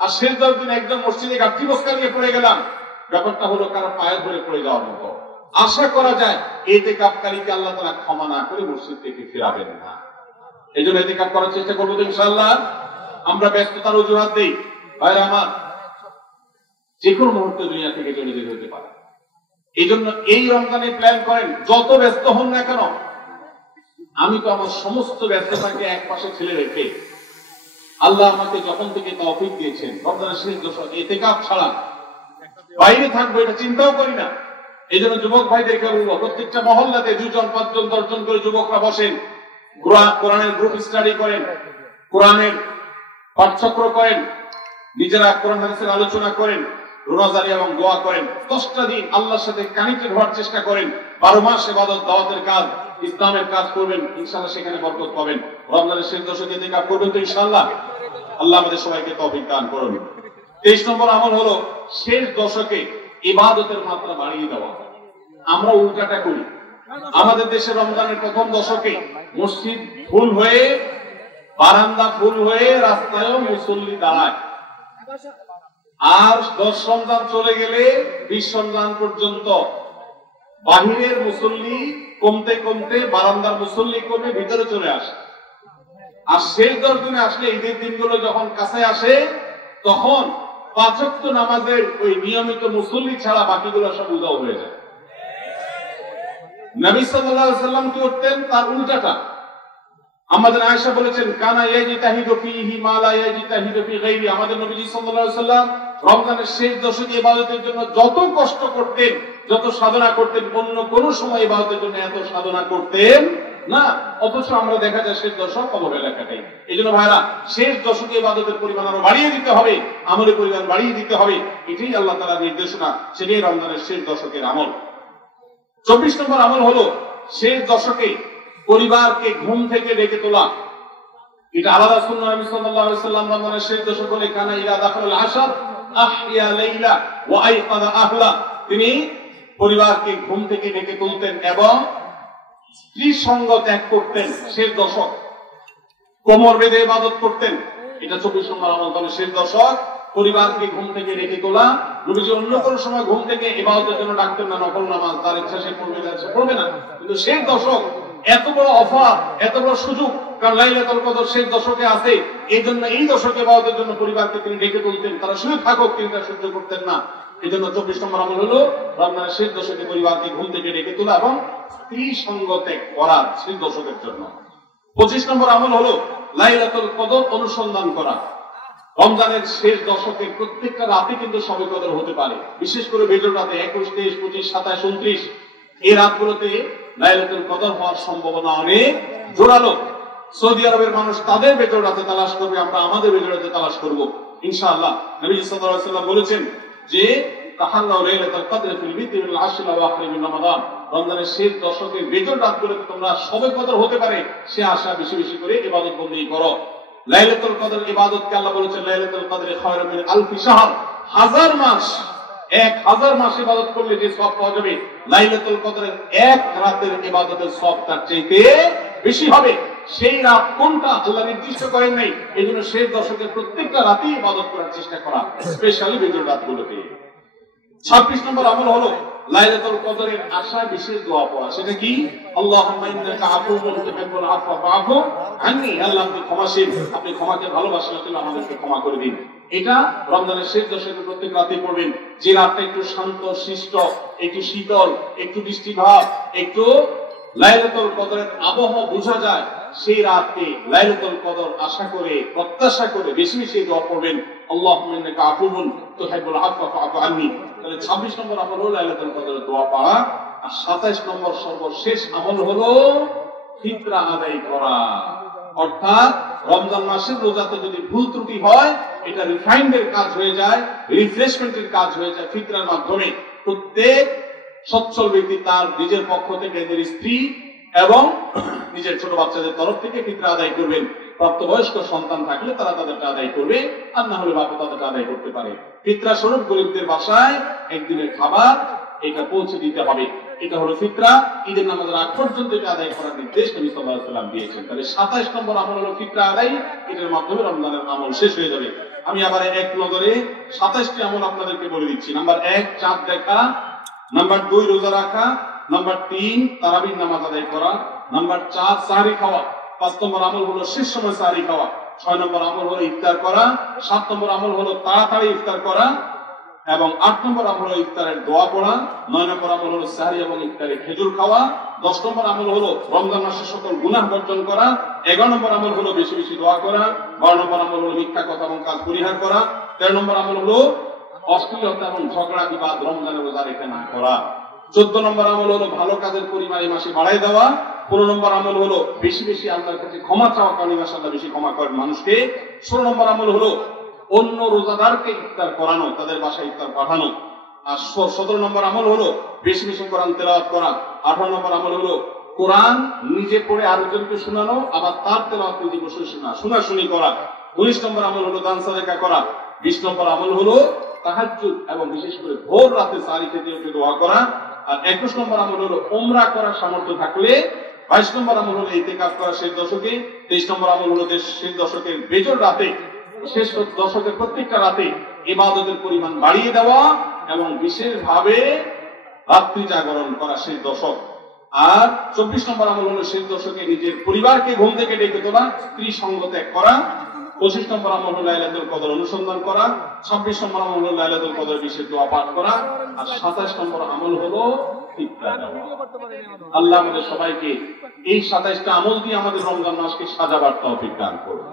আর শেষ 10 দিন একদম মসজিদে গাঠি বস্কা নিয়ে পড়ে গেলাম। ব্যাপারটা হলো কারো পায়ে ধরে পড়ে যাওয়ার মতো। আশা করা যায় ইতিকাফকারীকে আল্লাহ তাআলা ক্ষমা না করে মসজিদ থেকে ফেরাবেন না। এই জন্য ইতিকাফ করার চেষ্টা করবো তো ইনশাআল্লাহ। আমরা ব্যস্ততার অজুহাত দেই, ভাইরা আমার, যে কোনো মুহূর্তে দুনিয়া থেকে চলে যেতে হতে পারে। এই জন্য এই রমজানে প্ল্যান করেন, যত ব্যস্ত হন না কেন। আমি তো আমার সমস্ত ব্যস্ততাকে এক পাশে ঠেলে রেখে, আল্লাহ আমাকে যখন থেকে তৌফিক দিয়েছেন, রমজানের শেষ দশক ইতিকাফ ছাড়া বাইরে থাকবো এটা চিন্তাও করি না। এই জন্য যুবক ভাইদেরকে বলবো, প্রত্যেকটা মহল্লাতে 2 জন 5 জন 10 জন করে যুবকরা বসেন, কোরআনের গ্রুপ স্টাডি করেন, কোরআনের পাঠচক্র করেন, নিজেরা কোরআন হাদিসের আলোচনা করেন, রোজাদারি এবং দোয়া করেন। 10টা দিন আল্লাহর সাথে কানেক্টেড হওয়ার চেষ্টা করেন। 12 মাস ইবাদত, দাওয়াতের কাজ, ইসলামের কাজ করবেন, ইনশাআল্লাহ সেখানে বরকত পাবেন। রমজানের শেষ দশকে ইতিকাফ করবেন তো ইনশাআল্লাহ। আল্লাহ আমাদের সবাইকে তৌফিক দান করুন। 23 নম্বর আমল হলো শেষ দশকে ইবাদতের মাত্রা বাড়িয়ে দেওয়া। আমরা উল্টাটা করি। আমাদের দেশে রমজানের প্রথম দশকে মসজিদ ফুল হয়ে, বারান্দা ফুল হয়ে, রাস্তায়ও মুসল্লি দাঁড়ায়। আর 10 রমজান চলে গেলে 20 রমজান পর্যন্ত বাহিরের মুসল্লি কমতে কমতে বারান্দার মুসল্লি কমে ভিতরে চলে আসে। আর শেষ 10 দিনে আসলে, ঈদের দিনগুলো যখন কাছে আসে, তখন 5 ওয়াক্ত নামাজের ওই নিয়মিত মুসল্লি ছাড়া বাকিগুলো সব উধাও হয়ে যায়। নবী সাল্লাল্লাহু আলাইহি ওয়াসাল্লাম কি করতেন? তার উল্টাটা। আমাদের আয়েশা বলেছেন, কানা ইয়াজতাহিদু ফীহি মা লা ইয়াজতাহিদু ফী গায়রি। আমাদের নবীজি সাল্লাল্লাহু আলাইহি ওয়াসাল্লাম রমজানের শেষ দশকে ইবাদতের জন্য যত কষ্ট করতেন, যত সাধনা করতেন, অন্য কোন সময় ইবাদতের জন্য এত সাধনা করতেন না। অথচ আমরা দেখা যায় শেষ দশক অবহেলা কাটাই। এই জন্য ভাইরা, শেষ দশকে ইবাদতের পরিমাণ আরো বাড়িয়ে দিতে হবে, আমলের পরিমাণ বাড়িয়ে দিতে হবে। এটাই আল্লাহ তাআলার নির্দেশনা, সেটাই রমজানের শেষ দশকের আমল। 24 নম্বর আমল হলো শেষ দশকে পরিবারকে ঘুম থেকে ডেকে তোলা। এটা আলাদা সুন্নাহ। নবী সাল্লাল্লাহু আলাইহি ওয়াসাল্লাম রমজানের শেষ দশক বলে, কানা ইলা দাখালাল আশর আহইয়া লাইলা ওয়া আইকাযা আহলা। তিনি পরিবারকে ঘুম থেকে ডেকে তুলতেন এবং স্ত্রী সঙ্গ ত্যাগ করতেন। শেষ দশক কোমর বেঁধে ইবাদত করতেন। এটা 24 নম্বর আমল। তবে শেষ দশক পরিবারকে ঘুম থেকে ডেকে তোলা। নবীজি অন্য কোন সময় ঘুম থেকে ইবাদতের জন্য ডাকতেন না, নফল নামাজ তার ইচ্ছা সে পড়বে, সে পড়বে না। কিন্তু শেষ দশক এত বড় অফার, এত বড় সুযোগ, কারণ লাইলাতুল কদর শেষ দশকে আছে। এই জন্য এই দশকে ইবাদতের জন্য পরিবারকে তিনি ডেকে তুলতেন। তারা শুয়ে থাকুক, তিনি তা সহ্য করতেন না। এই জন্য 24 নম্বর আমল হলো রমজানের শেষ দশকে পরিবারকে ঘুম থেকে ডেকে তোলা এবং স্ত্রী সঙ্গ ত্যাগ করা শেষ দশকের জন্য। 25 নম্বর আমল হলো লাইলাতুল কদর অনুসন্ধান করা। রমজানের শেষ দশকে প্রত্যেকটা রাতে কিন্তু শবে কদর হতে পারে, বিশেষ করে বেজর রাতে 21, 23, 25, 27, 29 এই রাতগুলোতে লাইলাতুল কদর হওয়ার সম্ভাবনা অনেক জোরালো। সৌদি আরবের মানুষ তাদের বেজর রাতে তালাশ করবে, আমরা আমাদের বেজর রাতে তালাশ করব ইনশাআল্লাহ। নবী সাল্লাল্লাহু আলাইহি ওয়াসাল্লাম বলেছেন যে তাহাল্লাউ লাইলাতুল কদর ফিল বিতি মিন আল-আশর ওয়া আখির মিন রমাদান। রমজানের শেষ দশকে বেজর রাতগুলোতে তোমরা শবে কদর হতে পারে, সে আশা বেশি বেশি করে ইবাদত বন্দেগী করো। লাইলাতুল কদর ইবাদতকে আল্লাহ বলেছেন, লাইলাতুল কদরে খায়রুম মিন আলফি শাহর। 1000 মাস, 1000 মাস ইবাদত করলে যে সওয়াব পাওয়া যাবে, লাইলাতুল কদরের এক রাতের ইবাদতের সওয়াব তার চাইতে বেশি হবে। সেই রাত কোনটা আল্লাহ নির্দিষ্ট করেন নাই। এজন্য শেষ দশকের প্রত্যেকটা রাতেই ইবাদত করার চেষ্টা করা, স্পেশালি বেজর রাতগুলোতে। 26 নম্বর আমল হলো লাইলাতুল কদরের আশায় বিশেষ দোয়া পড়া। সেটা কি? আল্লাহুম্মা ইন্নাকা আফুউন তুহিব্বুল আফওয়া ফাআফু আন্নী। আল্লাহ আপনি ক্ষমাশীল, আপনি ক্ষমাকে ভালোবাসেন, আপনি আমাদেরকে ক্ষমা করে দিন। এটা রমজানের শেষ দশকে প্রত্যেক রাতে পড়বেন। যে রাতটা একটু শান্ত শিষ্ট, একটু শীতল, একটু বৃষ্টিভাব, একটু লাইলাতুল কদরের আবহাওয়া বোঝা যায়, সেই রাতকে লাইলাতুল কদর আশা করে প্রত্যাশা করে বেশি বেশি দোয়া করবেন, আল্লাহুম্মা ইন্নাকা আফুউন তুহিব্বুল আফওয়া ফা'ফু আন্নী। তাহলে 26 নম্বর আমল হলো লাইলাতুল কদরের দোয়া পড়া। আর 27 নম্বর সর্বশেষ আমল হলো ফিতরা আদায় করা। অর্থাৎ রমজান মাসের রোজাতে যদি ভুল ত্রুটি হয়, এটা রিফাইন্ডের কাজ হয়ে যায়, রিফ্রেশমেন্টের কাজ হয়ে যায় ফিতরার মাধ্যমে। প্রত্যেক সচ্ছল ব্যক্তি তার নিজের পক্ষ থেকে, নিজের স্ত্রী এবং নিজের ছোট বাচ্চাদের তরফ থেকে ফিতরা আদায় করবেন। প্রাপ্তবয়স্ক সন্তান থাকলে তারা তাদেরটা আদায় করবে, আর না হলে বাবা তাদেরটা আদায় করতে পারে। ফিতরা স্বরূপ গরিবদের বাসায় একদিনের খাবার এটা পৌঁছে দিতে হবে। এটা হলো ফিতরা। ঈদের নামাজের আগ পর্যন্ত এটা আদায় করার নির্দেশ নবী সাল্লাল্লাহু আলাইহি ওয়াসাল্লাম দিয়েছেন। তাহলে 27 নম্বর আমল হলো ফিতরা আদায়। এটার মাধ্যমে রমজানের আমল শেষ হয়ে যাবে। আমি আবার এক নজরে 27টি আমল আপনাদেরকে বলে দিচ্ছি। নাম্বার 1 চাঁদ দেখা, নাম্বার 2 রোজা রাখা, নাম্বার 3 তারাবির নামাজ আদায় করা, নাম্বার 4 সাহরি খাওয়া, 5 নম্বর আমল হলো শেষ সময় সাহরি খাওয়া, 6 নম্বর আমল হলো ইফতার করা, 7 নম্বর আমল হলো তাড়াতাড়ি ইফতার করা, এবং 8 নম্বর আমল হলো ইফতারের দোয়া পড়া, 9 নম্বর আমল হলো সাহরি এবং ইফতারে খেজুর খাওয়া, 10 নম্বর আমল হলো রমজান মাসের সকল গুনাহ বর্জন করা, 11 নম্বর আমল হলো বেশি বেশি দোয়া করা, 12 নম্বর আমল হলো মিথ্যা কথা এবং কাজ পরিহার করা, 13 নম্বর আমল হলো অশ্লীলতা এবং ঝগড়া বিবাদ রমজানের রোজা রেখে না করা, 14 নম্বর আমল হলো ভালো কাজের পরিমাণ এই মাসে বাড়াই দেওয়া, 15 নম্বর আমল হলো বেশি বেশি আল্লাহর কাছে ক্ষমা চাওয়া, কারণ মাসে আল্লাহ বেশি ক্ষমা করেন মানুষকে, 16 নম্বর আমল হলো অন্য রোজাদারকে ইফতার করানো, তাদের বাসায় ইফতার পাঠানো, আর 17 নম্বর আমল হলো বেশি বেশি কোরআন তেলাওয়াত করা, 18 নম্বর আমল হলো কোরআন নিজে পড়ে আরেকজনকে শোনানো, আবার তার তেলাওয়াত নিজে বসে শোনাশুনি করা, 19 নম্বর আমল হলো দান সাদাকা করা, 20 নম্বর আমল হলো তাহাজ্জুদ এবং বিশেষ করে ভোর রাতে সারি খেতে উঠে দোয়া করা, আর 21 নম্বর আমল হলো উমরা করার সামর্থ্য থাকলে, 22 নম্বর আমল হলো ইতিকাফ করা শেষ দশকে, 23 নম্বর আমল হলো শেষ দশকের বেজর রাতে, শেষ দশকের প্রত্যেকটা রাতে ইবাদতের পরিমাণ বাড়িয়ে দেওয়া এবং বিশেষভাবে রাত্রি জাগরণ করা শেষ দশক, আর 24 নম্বর আমল হলো শেষ দশকে নিজের পরিবারকে ঘুম থেকে ডেকে তোলা, স্ত্রী সঙ্গ ত্যাগ করা, 25 নম্বর আমল হলো লাইলাতুল কদর অনুসন্ধান করা, 26 নম্বর আমল হলো লাইলাতুল কদর বিশেষ দোয়া পাঠ করা, আর 27 নম্বর আমল হলো ফিতরা দেওয়া। আল্লাহ আমাদের সবাইকে এই 27টা আমল দিয়ে আমাদের রমজান মাসকে সাজাবার তৌফিক দান করুন।